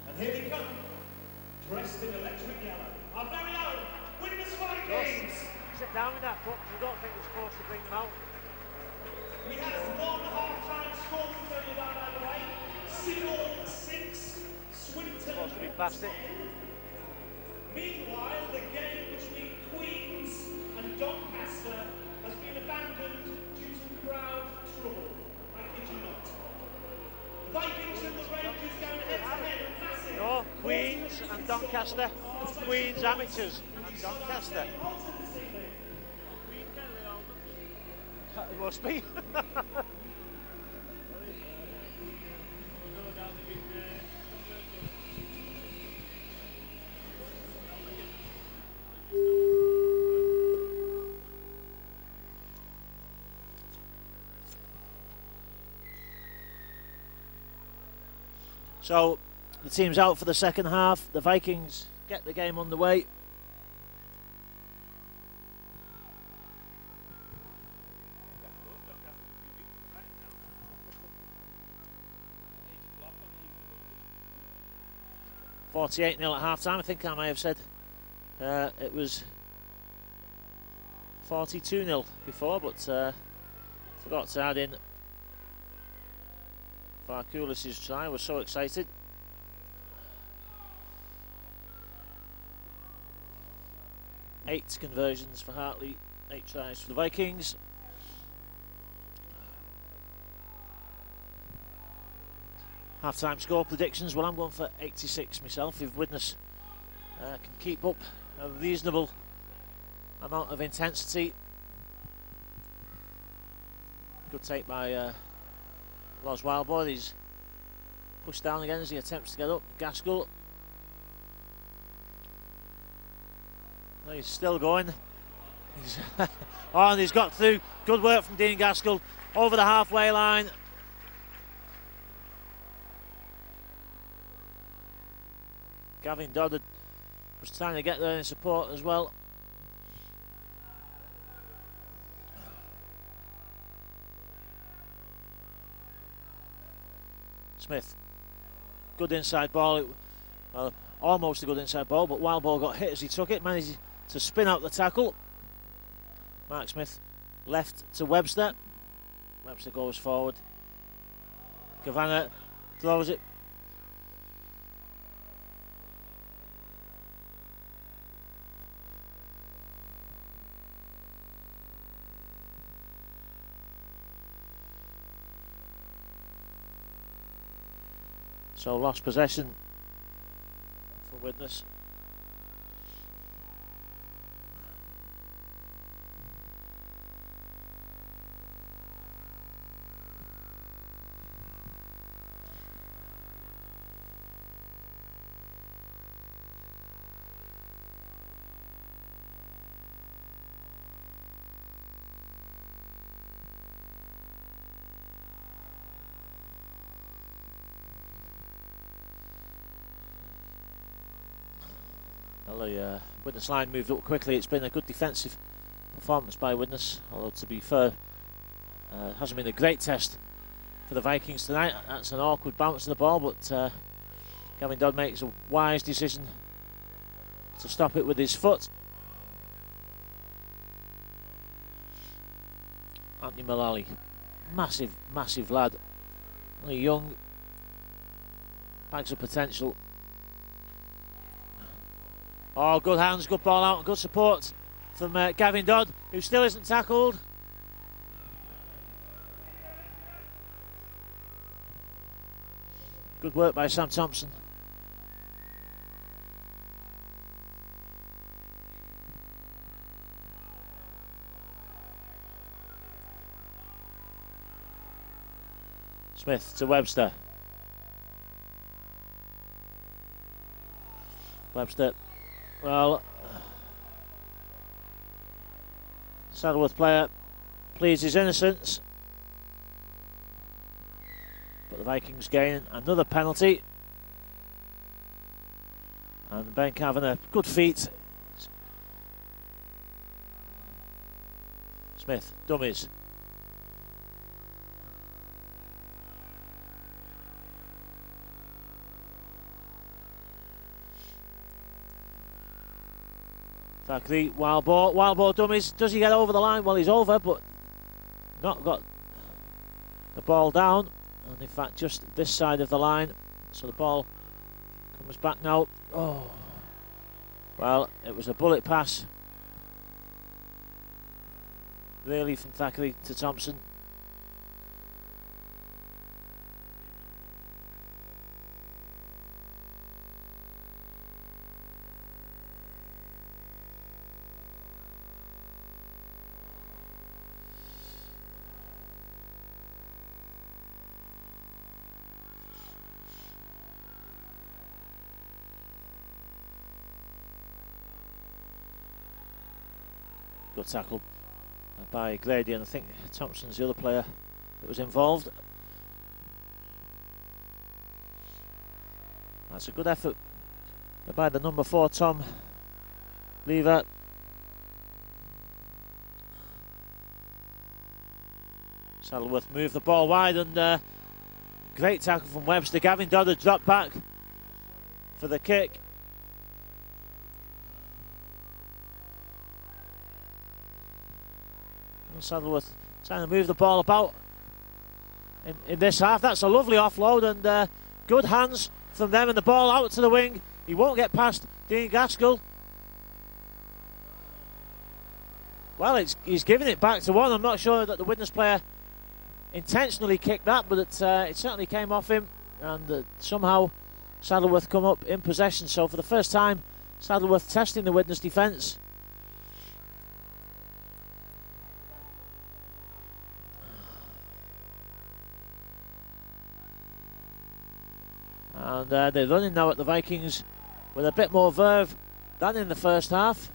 And here they come. Dressed in electric yellow, our very own widnes Vikings. Sit down with that, but you don't think we're supposed to bring them out. We have one half-time score to tell you about, by the way. Seagull 6, Swinton Supposed to be past it. 10. Meanwhile, the game between Queens and Doncaster has been abandoned due to crowd trouble. I kid you not. The Vikings and the Rangers going head-to-head. No, Queens and Doncaster. Queens amateurs and Doncaster. It must be. So the team's out for the second half. The Vikings get the game underway. $48-0 at half-time. I think I may have said it was 42-0 before, but forgot to add in Varkulis' try. I was so excited. Eight conversions for Hartley, 8 tries for the Vikings. Half-time score predictions. Well, I'm going for 86 myself. If Widnes can keep up a reasonable amount of intensity. Good take by Loz Wildboy. He's Pushed down again as he attempts to get up. Gaskell. No, he's still going. And he's got through. Good work from Dean Gaskell over the halfway line. Gavin Dodd was trying to get there in support as well. Smith, good inside ball. Well, almost a good inside ball, but wild ball got hit as he took it. Managed to spin out the tackle. Mark Smith left to Webster. Webster goes forward. Kavanagh throws it. So lost possession for Widnes. Well, the Widnes line moved up quickly. It's been a good defensive performance by Widnes, although to be fair, it hasn't been a great test for the Vikings tonight. That's an awkward bounce of the ball, but Gavin Dodd makes a wise decision to stop it with his foot. Anthony Mullally, massive lad, only young, bags of potential. Oh, good hands, good ball out, and good support from Gavin Dodd, who still isn't tackled. Good work by Sam Thompson. Smith to Webster. Webster. Well, Saddleworth player pleads his innocence, but the Vikings gain another penalty, and Ben Kavanagh, good feet. Smith, dummies. Thackeray, wild ball dummies. Does he get over the line? Well, he's over, but not got the ball down, and in fact just this side of the line, so the ball comes back now. Oh, well, it was a bullet pass really from Thackeray to Thompson. Good tackle by Grady, and I think Thompson's the other player that was involved. That's a good effort by the number 4, Tom Lever. Saddleworth moved the ball wide, and great tackle from Webster. Gavin Dodd had dropped back for the kick. Saddleworth trying to move the ball about in this half. That's a lovely offload, and good hands from them, and the ball out to the wing. He won't get past Dean Gaskell. Well, he's giving it back to one. I'm not sure that the Widnes player intentionally kicked that, but it certainly came off him, and somehow Saddleworth come up in possession. So for the first time, Saddleworth testing the Widnes defence. And they're running now at the Vikings with a bit more verve than in the first half.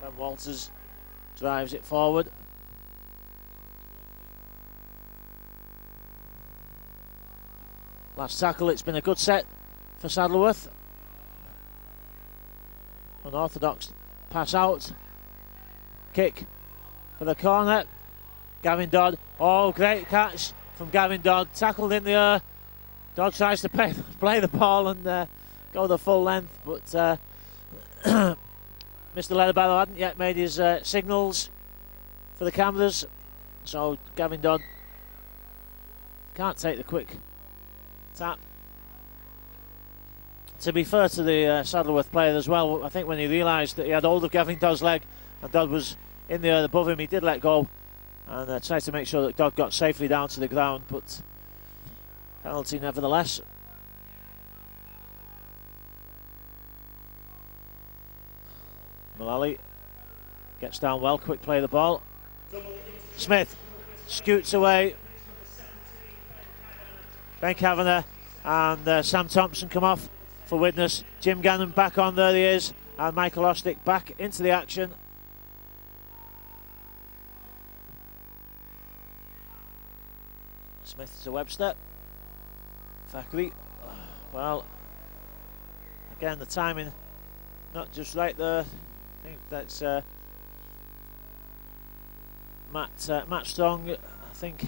Ben Walters drives it forward. Last tackle, it's been a good set for Saddleworth. Unorthodox pass out. Kick for the corner. Gavin Dodd. Oh, great catch from Gavin Dodd. Tackled in the air. Dodd tries to play the ball and go the full length, but Mr. Leatherbarrow hadn't yet made his signals for the cameras, so Gavin Dodd can't take the quick tap. To be fair to the Saddleworth player as well, I think when he realised that he had hold of Gavin Dodd's leg and Dodd was in the air above him, he did let go and tried to make sure that Dodd got safely down to the ground, but penalty nevertheless. Mullally gets down well, quick play the ball. Smith scoots away. Ben Kavanagh and Sam Thompson come off for Widnes. Jim Gannon back on, there he is, and Michael Ostick back into the action. Smith to Webster. Thackeray. Well, again the timing not just right there. I think that's Matt Strong. I think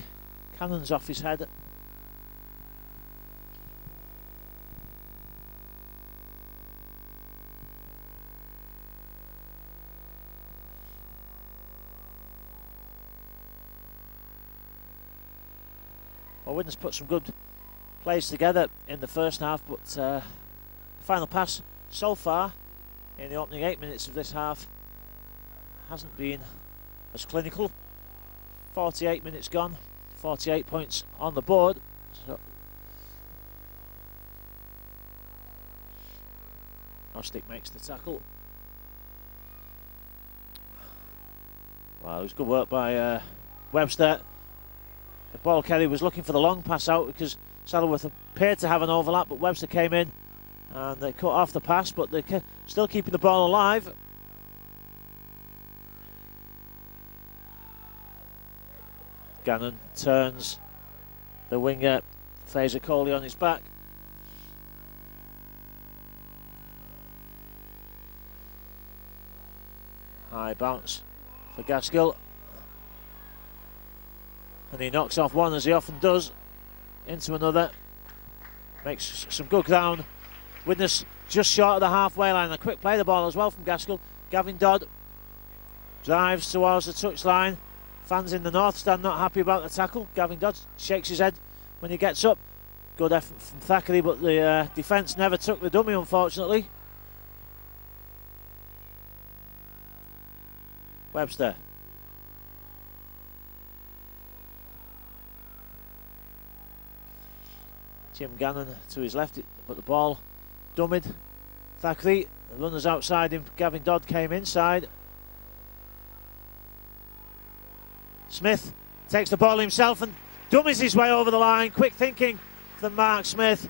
Cannon's off his head. Well, Widnes put some good plays together in the first half, but the final pass so far in the opening 8 minutes of this half hasn't been as clinical. 48 minutes gone, 48 points on the board. So Ostick makes the tackle. Wow, it was good work by Webster. The ball carrier was looking for the long pass out because Saddleworth appeared to have an overlap, but Webster came in and they cut off the pass, but they're still keeping the ball alive. Gannon turns the winger Fraser Coley on his back. High bounce for Gaskill. And he knocks off one, as he often does, into another. Makes some good ground. Widnes just short of the halfway line. A quick play the ball as well from Gaskill. Gavin Dodd drives towards the touchline. Fans in the north stand not happy about the tackle. Gavin Dodd shakes his head when he gets up. Good effort from Thackeray, but the defence never took the dummy, unfortunately. Webster. Jim Gannon to his left, but the ball dummied. Thackeray, the runners outside him. Gavin Dodd came inside. Smith takes the ball himself and dummies his way over the line. Quick thinking from Mark Smith,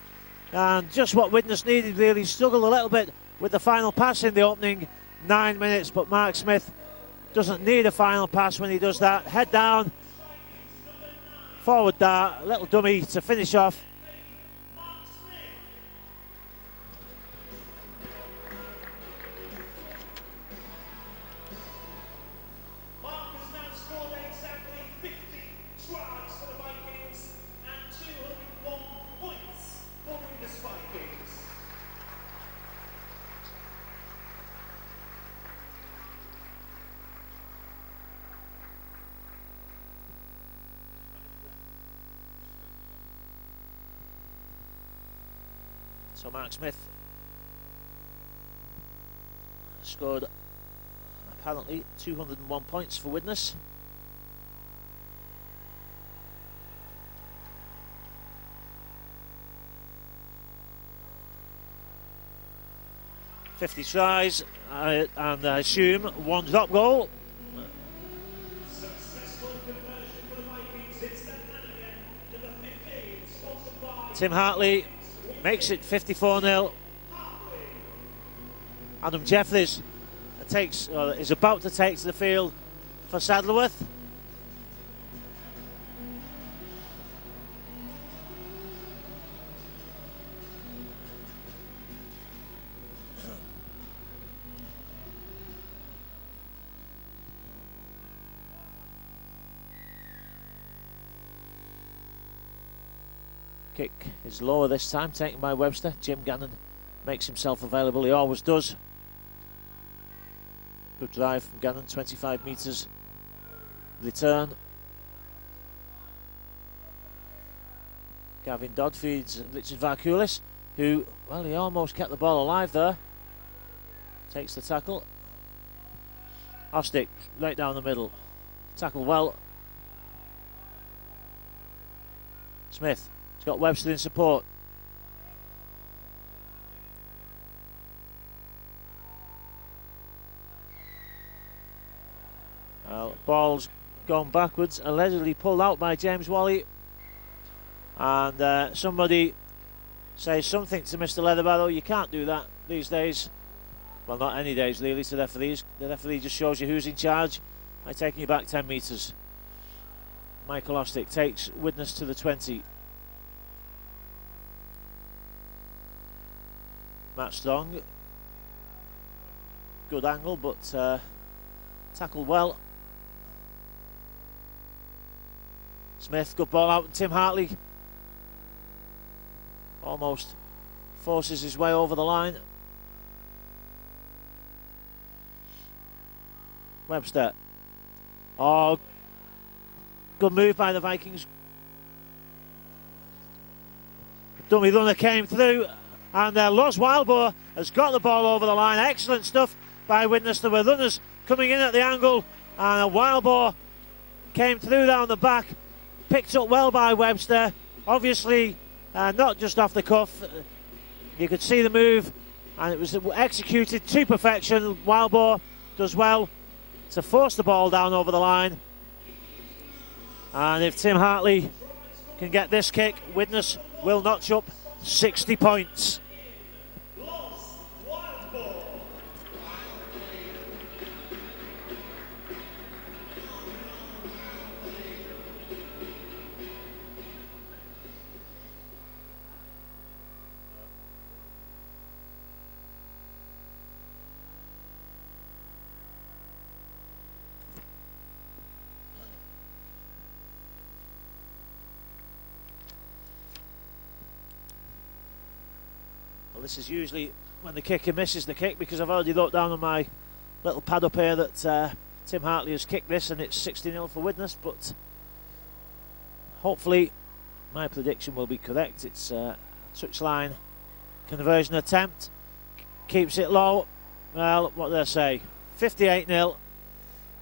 and just what Widnes needed really. Struggled a little bit with the final pass in the opening 9 minutes, but Mark Smith doesn't need a final pass when he does that. Head down, forward dart, a little dummy to finish off. So Mark Smith scored apparently 201 points for Widnes. 50 tries, and I assume one drop goal. Successful conversion for the Vikings. It's the man again to the 15, sponsored by Tim Hartley makes it 54-0. Adam Jeffries is about to take to the field for Saddleworth. Kick is lower this time, taken by Webster. Jim Gannon makes himself available, he always does. Good drive from Gannon, 25 metres return. Gavin Dodd feeds Richard Varkulis, who, well, he almost kept the ball alive there. Takes the tackle. Ostick right down the middle. Tackle well. Smith. He's got Webster in support. Well, ball's gone backwards, allegedly pulled out by James Wally. And somebody says something to Mr. Leatherbarrow. You can't do that these days. Well, not any days really to referees. The referee just shows you who's in charge by taking you back 10 metres. Michael Ostick takes Widnes to the 20. Matt Strong, good angle, but tackled well. Smith, good ball out, and Tim Hartley almost forces his way over the line. Webster, oh, good move by the Vikings. Dummy runner came through. And Los Wildboar has got the ball over the line. Excellent stuff by Widnes. There were runners coming in at the angle, and Wildboar came through down the back, picked up well by Webster. Obviously, not just off the cuff. You could see the move, and it was executed to perfection. Wildboar does well to force the ball down over the line. And if Tim Hartley can get this kick, Widnes will notch up 60 points. This is usually when the kicker misses the kick, because I've already wrote down on my little pad up here that Tim Hartley has kicked this and it's 60-0 for Widnes, but hopefully my prediction will be correct. It's a touchline conversion attempt, keeps it low. Well, what did I say? 58-0,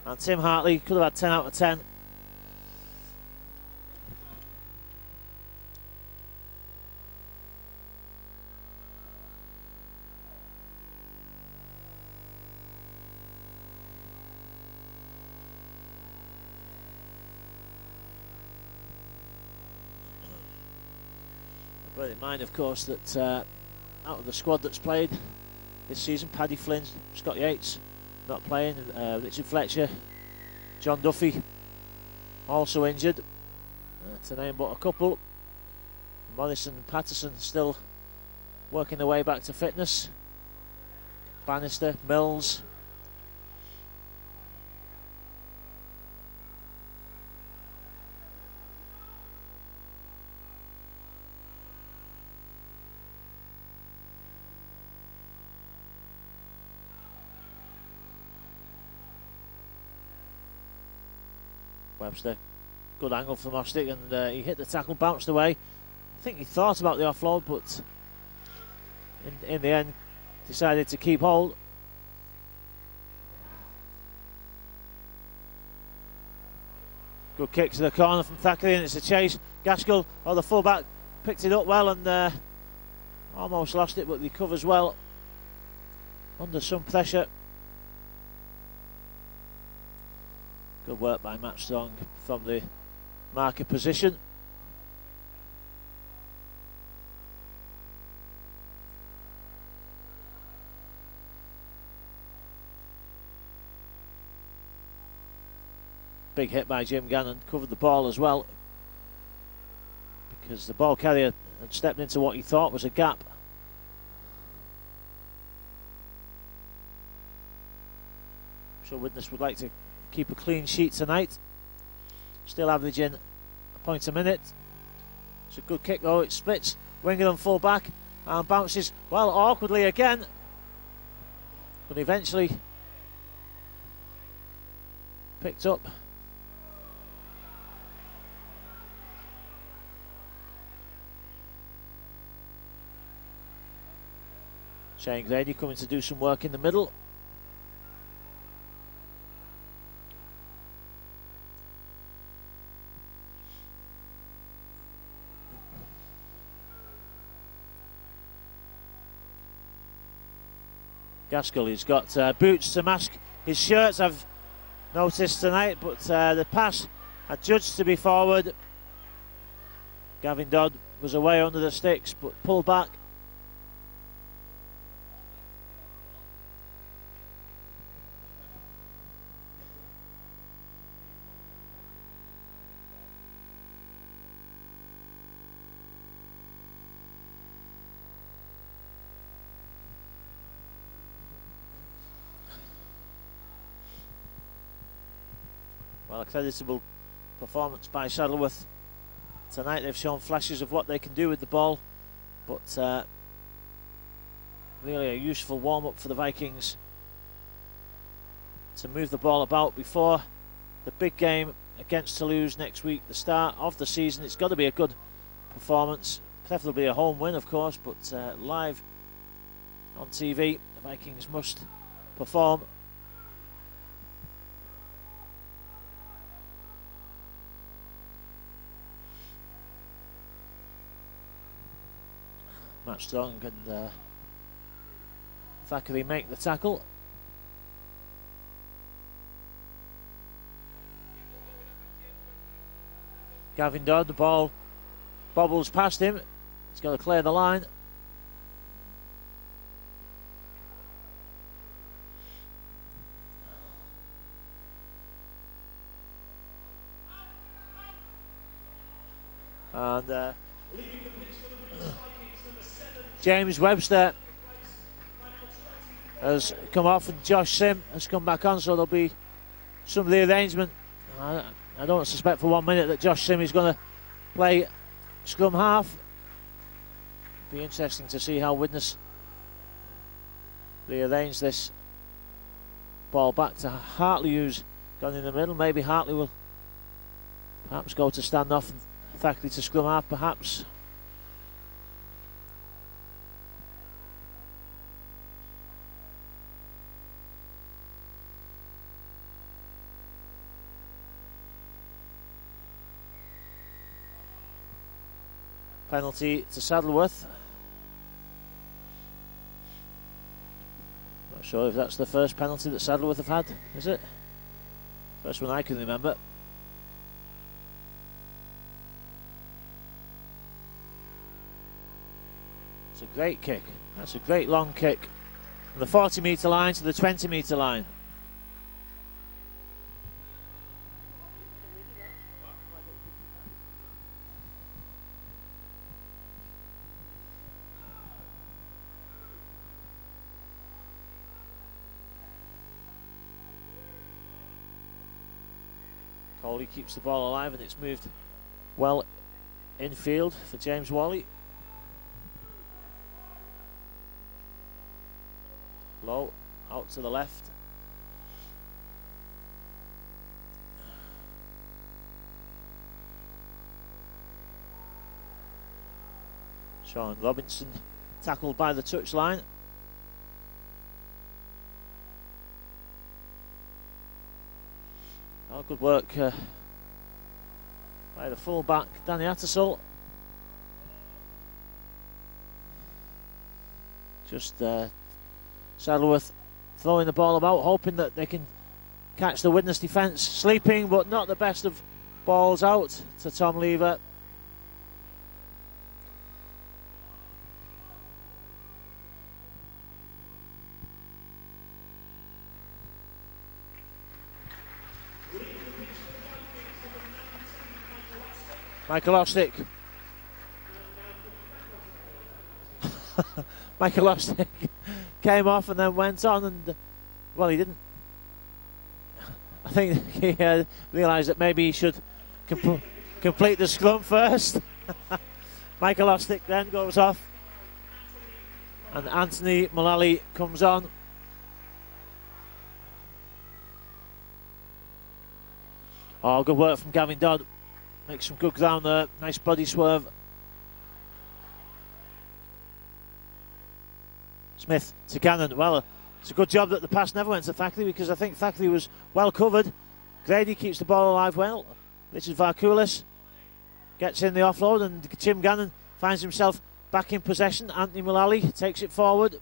and Tim Hartley could have had 10 out of 10. Bear in mind, of course, that out of the squad that's played this season, Paddy Flynn, Scott Yates not playing, Richard Fletcher, John Duffy also injured, to name but a couple. Morrison and Patterson still working their way back to fitness. Bannister, Mills. Webster, good angle from Ostick, and he hit the tackle, bounced away. I think he thought about the offload, but in the end decided to keep hold. Good kick to the corner from Thackeray, and it's a chase. Gaskell, the fullback, picked it up well and almost lost it, but recovers well. under some pressure. Good work by Matt Strong from the marker position. Big hit by Jim Gannon, covered the ball as well, because the ball carrier had stepped into what he thought was a gap. I'm sure Widnes would like to keep a clean sheet tonight. Still averaging a point a minute. It's a good kick though. It splits winger and full back and bounces, well, awkwardly again, but eventually picked up. Shane Grady coming to do some work in the middle. Gaskell, he's got boots to mask his shirts, I've noticed tonight, but the pass adjudged to be forward. Gavin Dodd was away under the sticks but pulled back. Well, a creditable performance by Saddleworth tonight. They've shown flashes of what they can do with the ball, but really a useful warm-up for the Vikings to move the ball about before the big game against Toulouse next week, the start of the season. It's got to be a good performance, preferably a home win, of course, but live on TV, the Vikings must perform. Matt Strong and Thackeray make the tackle. Gavin Dodd, the ball bobbles past him. He's got to clear the line. And James Webster has come off and Josh Sim has come back on, so there'll be some rearrangement. I don't suspect for 1 minute that Josh Sim is going to play scrum half. Be interesting to see how Widnes rearrange this ball back to Hartley, who's gone in the middle. Maybe Hartley will perhaps go to stand off and Thackeray to scrum half, perhaps. Penalty to Saddleworth. Not sure if that's the first penalty that Saddleworth have had, is it? First one I can remember. It's a great kick. That's a great long kick. From the 40-metre line to the 20-metre line. He keeps the ball alive and it's moved well infield for James Wally. Low, out to the left. Sean Robinson tackled by the touchline. Oh, good work by the full-back, Danny Attersall. Just Saddleworth throwing the ball about, hoping that they can catch the Widnes defence sleeping, but not the best of balls out to Tom Lever. Michael Ostick. Michael Ostick came off and then went on, and well, he didn't. I think he realised that maybe he should complete the scrum first. Michael Ostick then goes off, and Anthony Mullally comes on. Oh, good work from Gavin Dodd. Makes some good ground there. Nice body swerve. Smith to Gannon. Well, it's a good job that the pass never went to Thackeray, because I think Thackeray was well covered. Grady keeps the ball alive well. Richard Varkulis gets in the offload, and Tim Gannon finds himself back in possession. Anthony Mullally takes it forward.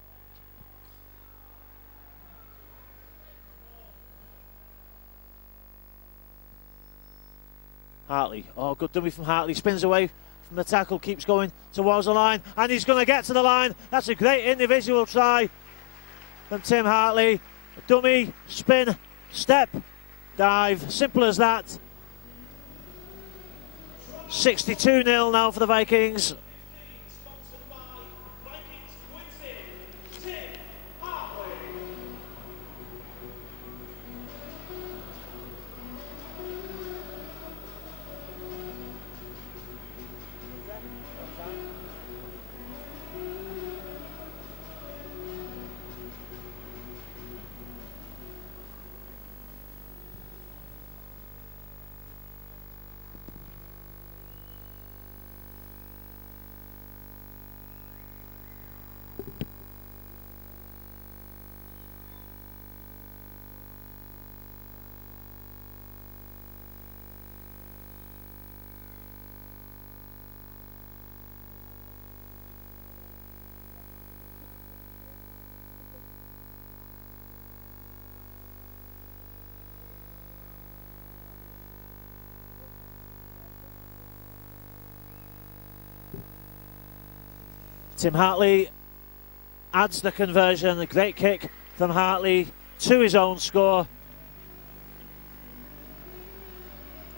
Hartley. Oh, good dummy from Hartley. Spins away from the tackle, keeps going towards the line, and he's going to get to the line. That's a great individual try from Tim Hartley. A dummy, spin, step, dive. Simple as that. 62-0 now for the Vikings. Tim Hartley adds the conversion. A great kick from Hartley to his own score.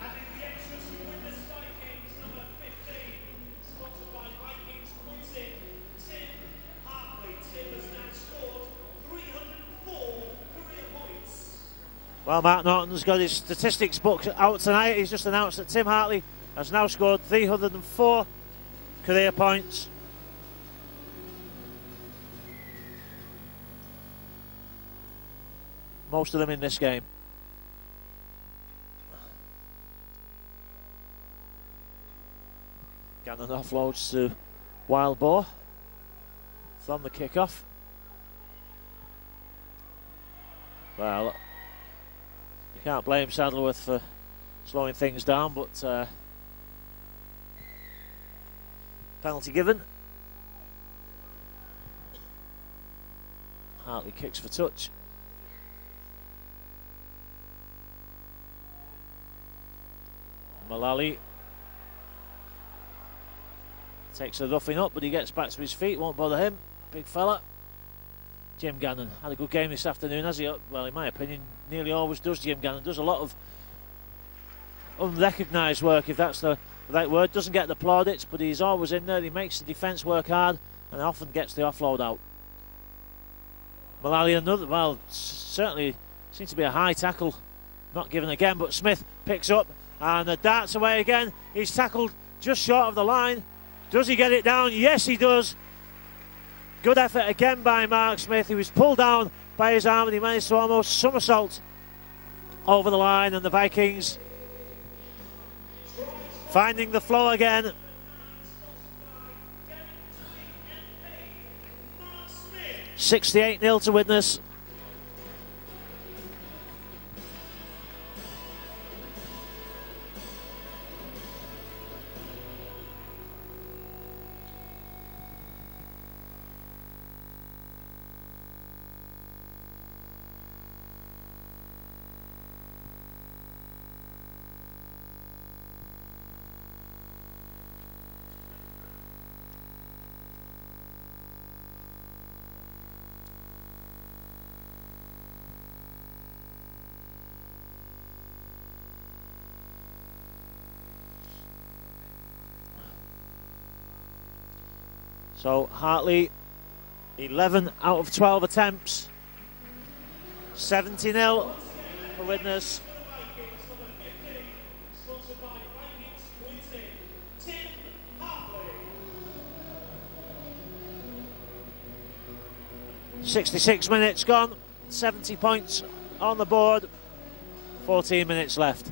And in the extras for Widnes Vikings, number 15, sponsored by Vikings Quincy, Tim Hartley. Tim has now scored 304 career points. Well, Mark Norton's got his statistics book out tonight. He's just announced that Tim Hartley has now scored 304 career points. Most of them in this game. Gannon offloads to Wild Boar from the kickoff. Well, you can't blame Saddleworth for slowing things down, but penalty given. Hartley kicks for touch. Mullally takes a roughing up, but he gets back to his feet, won't bother him. Big fella. Jim Gannon had a good game this afternoon, has he? Well, in my opinion, nearly always does. Jim Gannon does a lot of unrecognised work, if that's the right word. Doesn't get the plaudits, but he's always in there. He makes the defence work hard and often gets the offload out. Mullally, another, well, certainly seems to be a high tackle, not given again, but Smith picks up and the darts away again. He's tackled just short of the line. Does he get it down? Yes, he does. Good effort again by Mark Smith. He was pulled down by his arm and he managed to almost somersault over the line, and the Vikings finding the flow again. $68-0 to Widnes. So Hartley, 11 out of 12 attempts, 70-0 for Widnes. 66 minutes gone, 70 points on the board, 14 minutes left.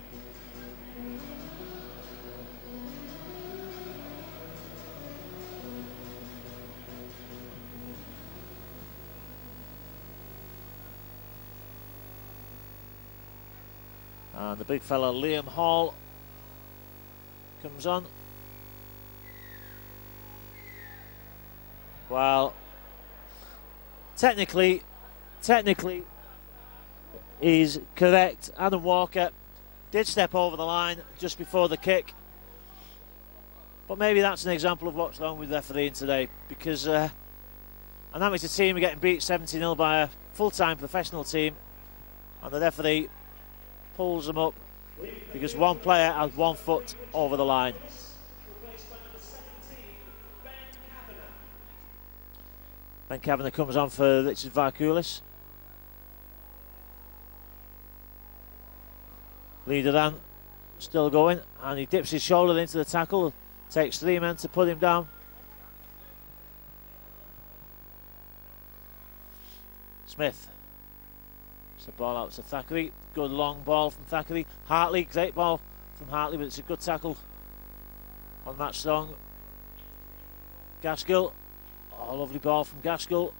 And the big fella Liam Hall comes on. Well, technically he's correct. Adam Walker did step over the line just before the kick, but maybe that's an example of what's wrong with refereeing today, because an amateur team are getting beat 70-0 by a full-time professional team, and the referee pulls them up because one player has 1 foot over the line. Ben Kavanagh comes on for Richard Varkulis. Liederan still going, and he dips his shoulder into the tackle. Takes 3 men to put him down. Smith. It's the ball out to Thackeray. Good long ball from Thackeray. Hartley, great ball from Hartley, but it's a good tackle on Matt Strong. Gaskell. Oh, lovely ball from Gaskell.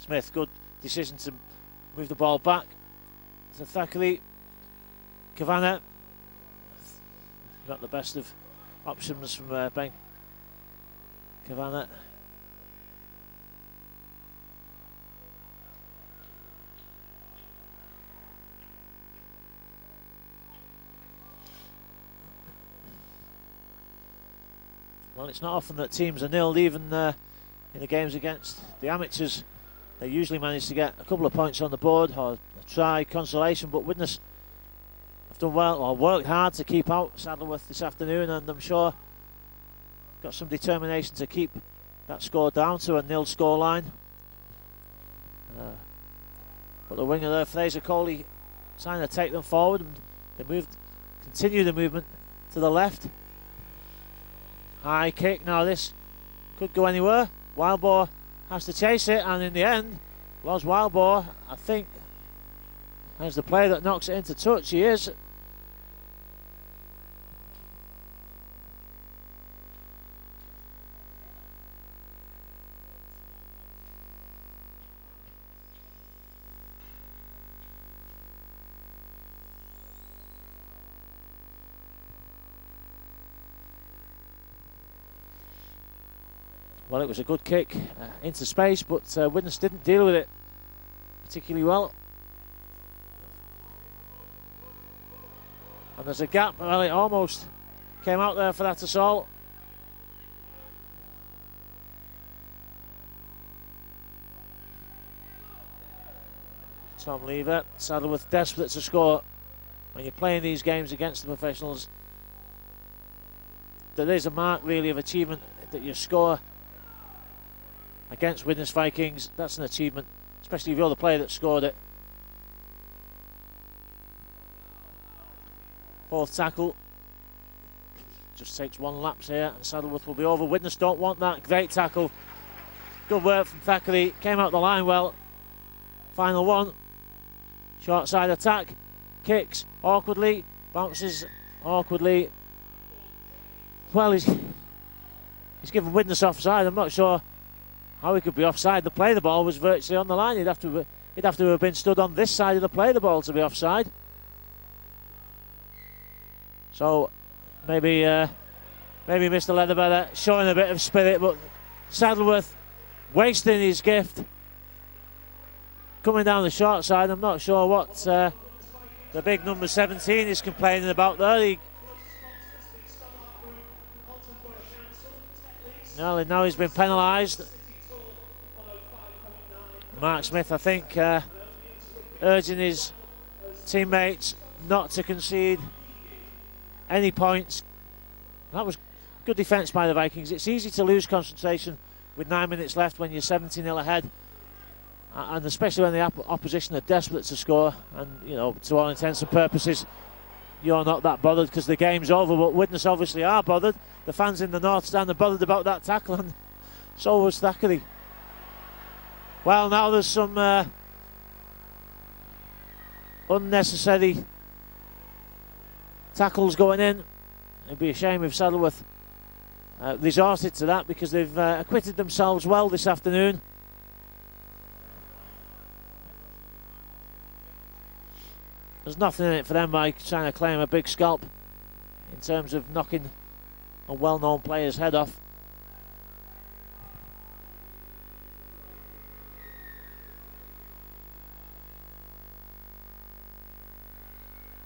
Smith, good decision to move the ball back to Thackeray. Kavanagh, not the best of options from Ben Kavanagh. Well, it's not often that teams are nilled, even in the games against the amateurs. They usually manage to get a couple of points on the board or a try, consolation, but Widnes have done well, or worked hard to keep out Saddleworth this afternoon, and I'm sure got some determination to keep that score down to a 0 score line. But the winger there, Fraser Coley, trying to take them forward, and they continue the movement to the left. High kick, now this could go anywhere. Wildboar has to chase it, and in the end, Los Wildboar, I think, as the player that knocks it into touch. He is. Well, it was a good kick into space, but Widnes didn't deal with it particularly well. And there's a gap. Well, it almost came out there for that assault. Tom Lever, Saddleworth desperate to score. When you're playing these games against the professionals, there is a mark really of achievement that you score against Widnes Vikings. That's an achievement, especially if you're the player that scored it. Fourth tackle. Just takes one lapse here and Saddleworth will be over. Widnes don't want that. Great tackle. Good work from Thackeray. Came out the line well. Final one. Short side attack. Kicks awkwardly. Bounces awkwardly. Well, he's given Widnes offside. I'm not sure how he could be offside. The play the ball was virtually on the line. He'd have to have been stood on this side of the play the ball to be offside. So maybe Mr. Leatherbetter showing a bit of spirit, but Saddleworth wasting his gift. Coming down the short side, I'm not sure what the big number 17 is complaining about there. Now he's been penalised. Mark Smith, I think, urging his teammates not to concede any points. That was good defence by the Vikings. It's easy to lose concentration with 9 minutes left when you're 70-0 ahead, and especially when the opposition are desperate to score, and you know, to all intents and purposes you're not that bothered because the game's over. But Widnes obviously are bothered. The fans in the North Stand are bothered about that tackle, and so was Thackeray. Well, now there's some unnecessary tackles going in. It'd be a shame if Saddleworth resorted to that, because they've acquitted themselves well this afternoon. There's nothing in it for them by trying to claim a big scalp in terms of knocking a well-known player's head off.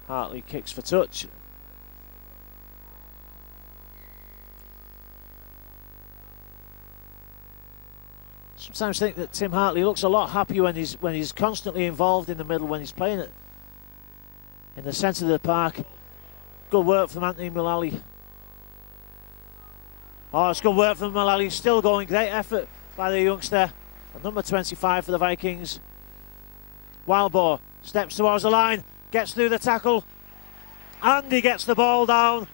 Hartley kicks for touch. Sometimes think that Tim Hartley looks a lot happier when he's constantly involved in the middle, when he's playing it in the centre of the park. Good work from Anthony Mullally. Oh, it's good work from Mullally. Still going. Great effort by the youngster. Number 25 for the Vikings. Wildboar steps towards the line, gets through the tackle, and he gets the ball down.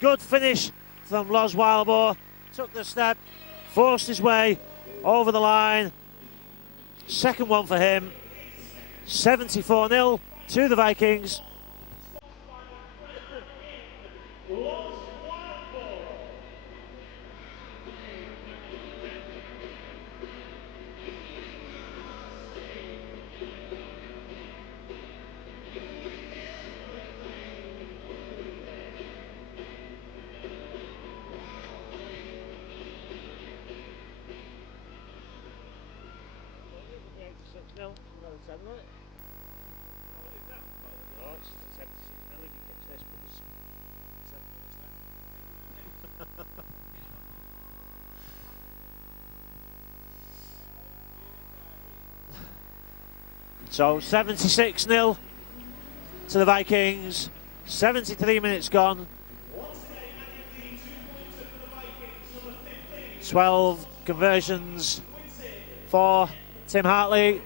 Good finish from Loz Wildboar. Took the step, forced his way over the line. Second one for him. 74-0 to the Vikings. So 76-0 to the Vikings. 73 minutes gone. 12 conversions for Tim Hartley.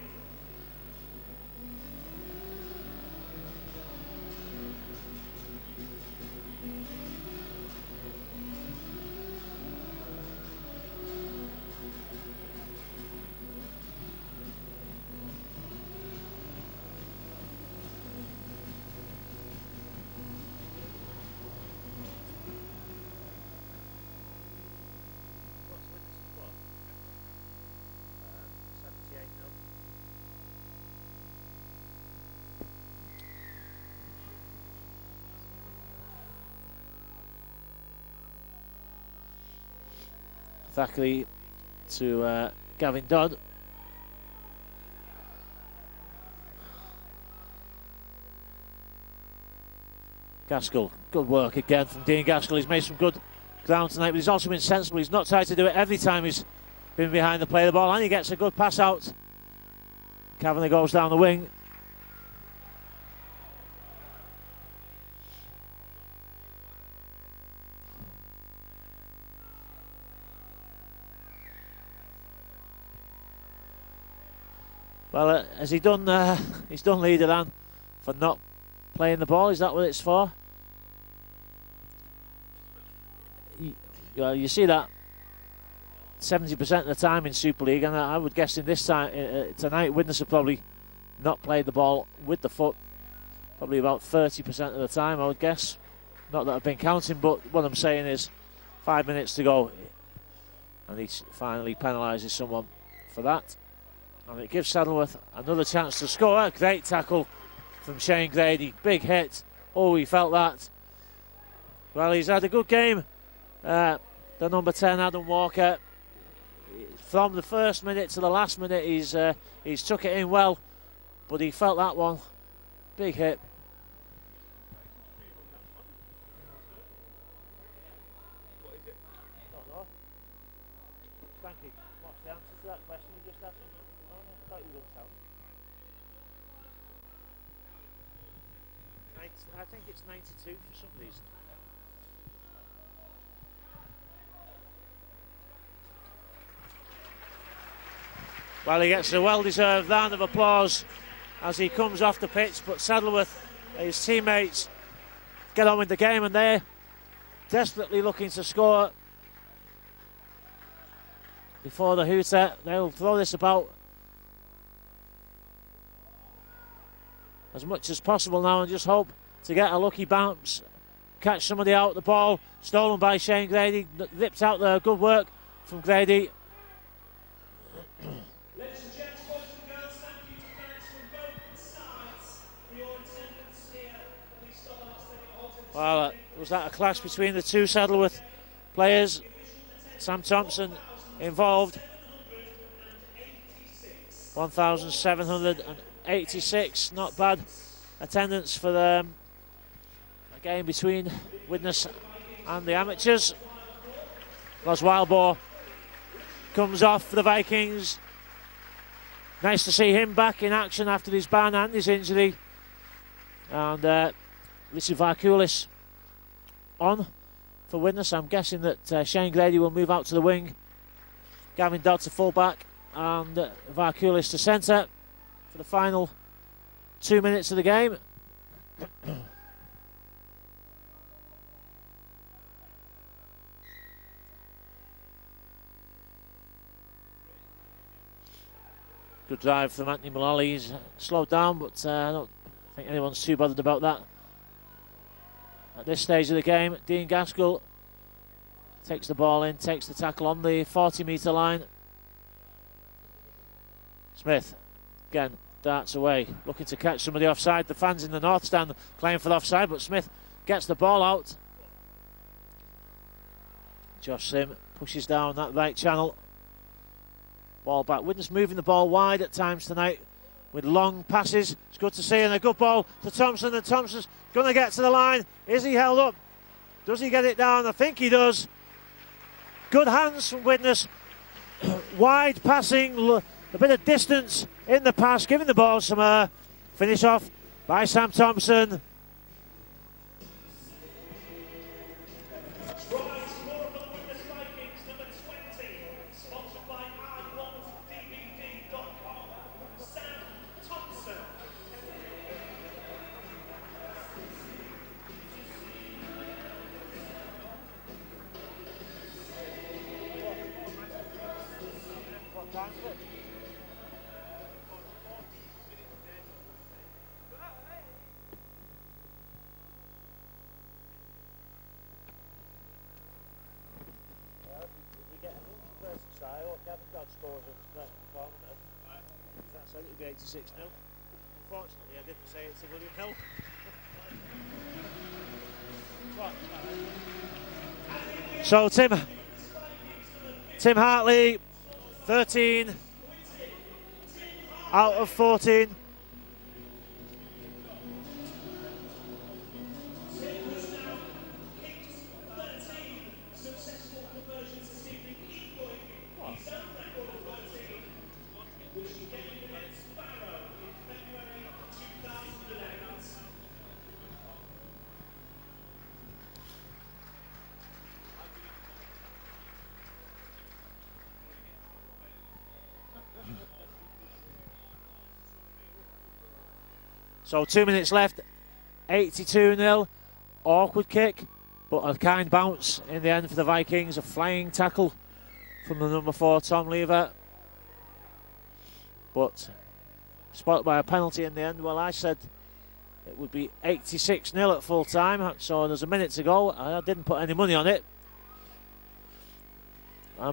Thackeray to Gavin Dodd. Gaskell, good work again from Dean Gaskell. He's made some good ground tonight, but he's also been sensible. He's not tried to do it every time he's been behind the play of the ball, and he gets a good pass out. Kavanagh goes down the wing. Well, has he done? He's done leader Dan for not playing the ball. Is that what it's for? You see that 70% of the time in Super League, and I would guess in this time tonight, Widnes have probably not played the ball with the foot. Probably about 30% of the time, I would guess. Not that I've been counting, but what I'm saying is 5 minutes to go, and he finally penalises someone for that. And it gives Saddleworth another chance to score. A great tackle from Shane Grady. Big hit. Oh, he felt that. Well, he's had a good game. The number 10, Adam Walker. From the first minute to the last minute, he's took it in well. But he felt that one. Big hit. Don't know. Frankie, what's the answer to that question you just asked? I thought you were going to tell me. I think it's 92 for some reason. Well, he gets a well-deserved round of applause as he comes off the pitch, but Saddleworth, his teammates, get on with the game, and they're desperately looking to score before the hooter. They'll throw this about as much as possible now and just hope to get a lucky bounce, catch somebody out. The ball stolen by Shane Grady, ripped out there. Good work from Grady. Ladies and gents, boys and girls, thank you to fans from both sides for your attendance here at the Stockholm Stadium. Well, was that a clash between the two Saddleworth players? Sam Thompson involved. 1,786, not bad attendance for a game between Widnes and the amateurs. Los Wildboar comes off for the Vikings. Nice to see him back in action after his ban and his injury. And Richard Varkulis on for Widnes. I'm guessing that Shane Grady will move out to the wing. Gavin Dodd to full back and Varkulis to centre for the final 2 minutes of the game. Good drive from Anthony Mullally. He's slowed down, but I don't think anyone's too bothered about that. At this stage of the game, Dean Gaskell takes the ball in, takes the tackle on the 40-metre line. Smith, again, darts away, looking to catch somebody offside. The fans in the north stand playing for the offside, but Smith gets the ball out. Josh Sim pushes down that right channel. Ball back. Widnes moving the ball wide at times tonight with long passes. It's good to see, and a good ball to Thompson, and Thompson's going to get to the line. Is he held up? Does he get it down? I think he does. Good hands from Widnes. Wide passing, a bit of distance in the pass, giving the ball some finish off by Sam Thompson. It would be 86 nil. Unfortunately, I didn't say it's a William Hill. So Tim Hartley, 13 out of 14. So 2 minutes left, 82-0, awkward kick, but a kind bounce in the end for the Vikings. A flying tackle from the number 4, Tom Lever. But spotted by a penalty in the end. Well, I said it would be 86-0 at full time, so there's a minute to go. I didn't put any money on it. I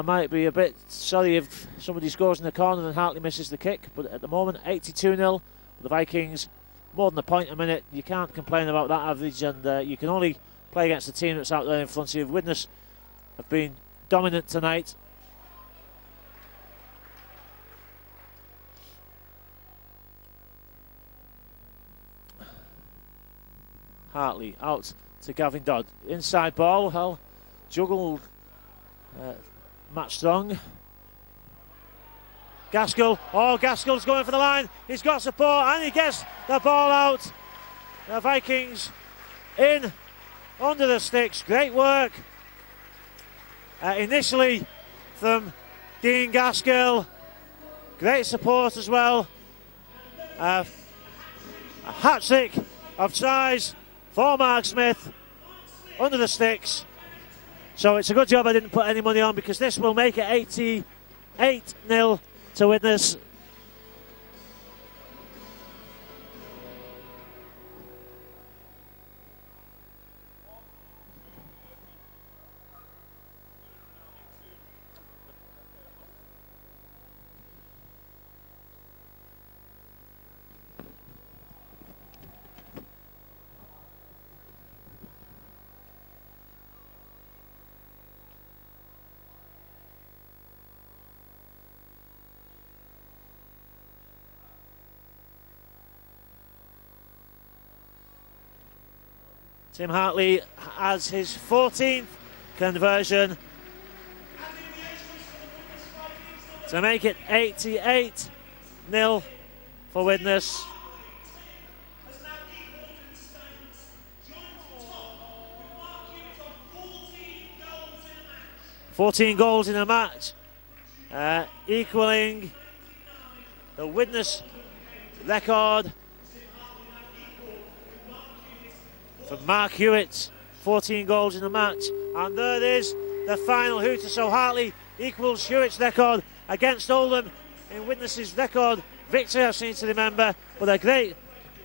might be a bit sorry if somebody scores in the corner and Hartley misses the kick, but at the moment, 82-0. The Vikings, more than a point a minute. You can't complain about that average, and you can only play against the team that's out there in front of you. Widnes have been dominant tonight. Hartley out to Gavin Dodd. Inside ball, well, juggled Matt Strong. Gaskell, Gaskell's going for the line. He's got support and he gets the ball out. The Vikings in under the sticks. Great work initially from Dean Gaskell, Great support as well. A hat-trick of tries for Mark Smith under the sticks. So it's a good job I didn't put any money on, because this will make it 88-0 to Widnes. Tim Hartley has his 14th conversion to make it 88-0 for Widnes. 14 goals in a match, equaling the Widnes record for Mark Hewitt. 14 goals in the match, and there it is, the final hooter. So Hartley equals Hewitt's record against Oldham in Widnes' record victory, I seem to remember. But a great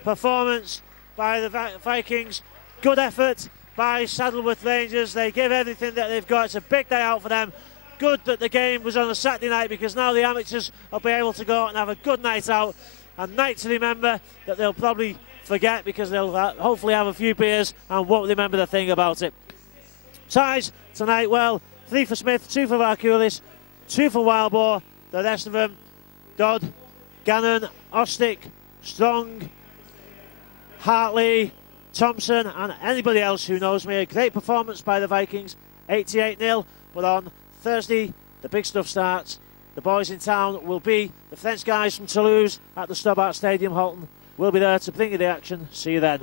performance by the Vikings, good effort by Saddleworth Rangers. They give everything that they've got. It's a big day out for them. Good that the game was on a Saturday night, because now the amateurs will be able to go out and have a good night out, a night to remember that they'll probably forget, because they'll hopefully have a few beers and won't remember the thing about it. Ties tonight, well, 3 for Smith, 2 for Varkulis, 2 for Wildboar. The rest of them, Dodd, Gannon, Ostick, Strong, Hartley, Thompson, and anybody else who knows me. A great performance by the Vikings, 88-0. But on Thursday, the big stuff starts. The boys in town will be the French guys from Toulouse at the Stobart Stadium, Halton. We'll be there to bring you the action. See you then.